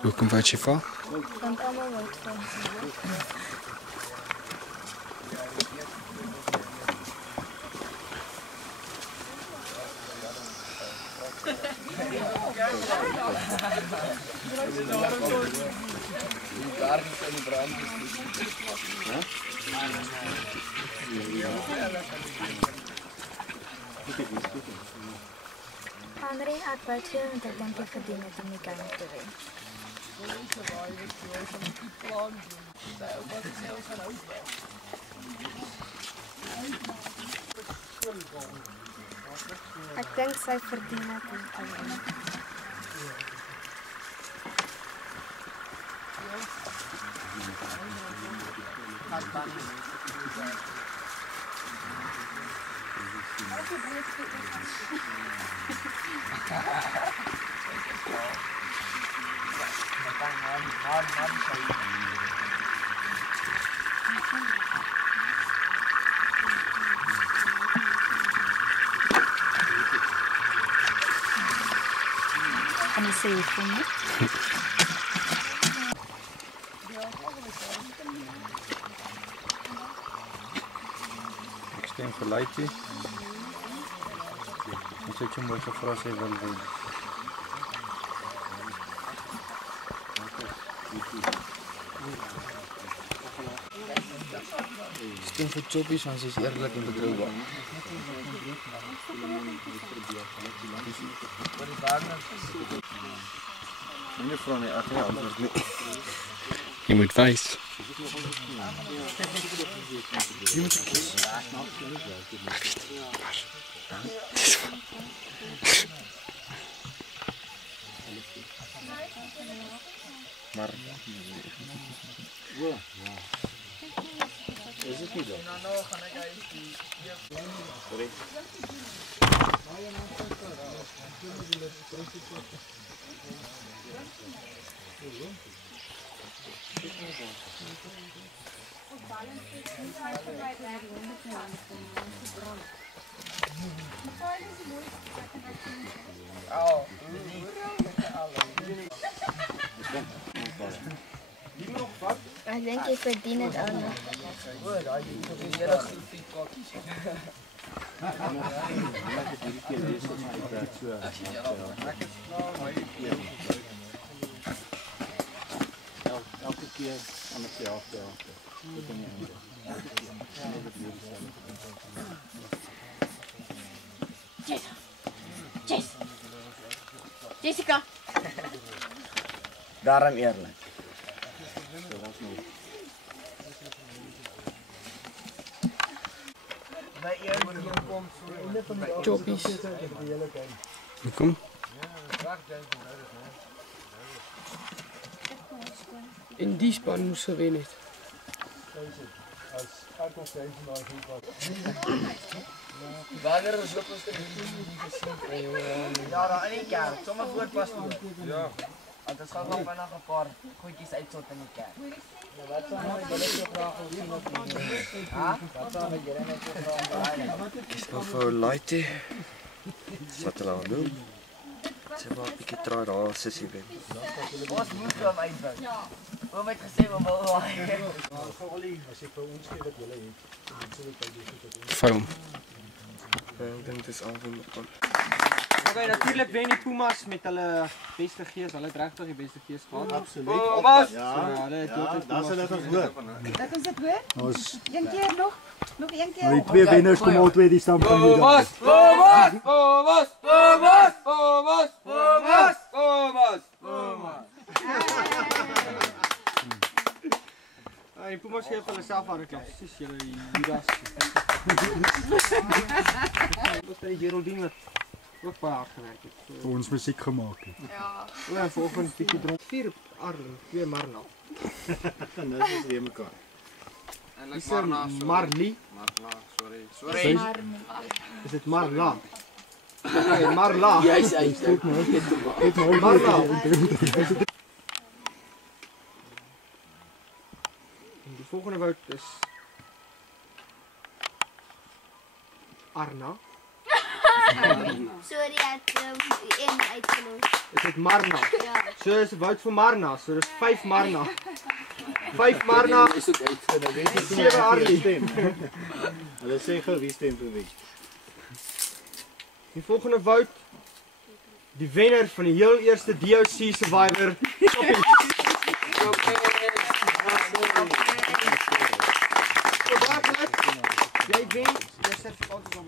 Hoekom wou jy val? Want almal wou val. André het baie veel want ek dink jy verdien dit om die game te wen. Ek dink sy verdien dit om te wen. Kan jy sê vir my? Ek stem vir Laitie. Ons het jou mooi gevra as hy wil wen. Stem vir Choppies want sy is eerlik en betroubaar. Meneer vra nie, ek nie antwoord nie. Jy moet wys. Jy moet kies. Maar is dit nie dan? Sorry. Ek dink jy verdien dit ook nog. O, daai is op die hele groepie kokkies. Elke keer aan die helfte. Dit in die einde. Jessica. Daarom eerlik. Choppies. Hoekom? In die span moes gewen het. Wanneer is op ons te doen? Ja, daar in die kerk. Sommer voorpas toe. Ja. Want ons gaan nog vanaf 'n paar goedjies uitsort in die kerk. Wat staan met julle so graag wil sien op die? Ha? Wat staan met julle net so graag? Dis nou vir Laitie. Wat hulle aan doen? Sy wou 'n bietjie try daar sussie wen. Ons moet hom uitwin. Oom het gesê we wil waai. Vir Ollie, as jy vir ons gee wat julle het. Dan sal ek dit Film. Ek dink dis al van die Okay, natuurlijk wen die Pumas met hulle beste gees. Hulle het regtig die beste gees gehad. Absoluut. Pumas! Ja, daar sal dit ons hoor. Dat ons dit hoor? Een keer nog. Nog een keer. Die twee wenners kom al twee die stam van die Pumas! Pumas! Pumas! Pumas! Pumas! Pumas! Pumas! Pumas! Die Pumas geef hulle self aan die klas. Dis julle Judas. Ons het Geraldine wat ook baie hard gewerk het. vir ons musiek gemaak het. Ja. En volgende bietjie dronk. 4 Arlen, 2 Marna. Nou is weer mekaar. Dis Marlie. Marla, sorry. Sorry. Is dit Marla? Okay, Marla. Jy's eintlik. Marla. Die volgende woud is Arna. Sorry, ek het een uitgelos. Is dit Marna? Ja. So is 'n woud vir Marna, so dis 5 Marna. 5 Marna. Is ook uitgevind. Weet jy 7 Arlie. Hulle sê gou wie stem vir wie. Die volgende woud, die wenner van die heel eerste DOC Survivor. Jy wen, jy sertifikaat is op.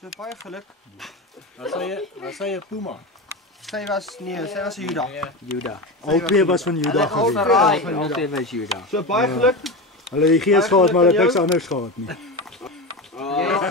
So baie geluk. Was sy 'n Puma? Sy was 'n Juda. Juda. Albei was van Juda geweest. Altyd was Juda. So baie geluk. Hulle het die gees gehad, maar hulle het niks anders gehad nie. Ja,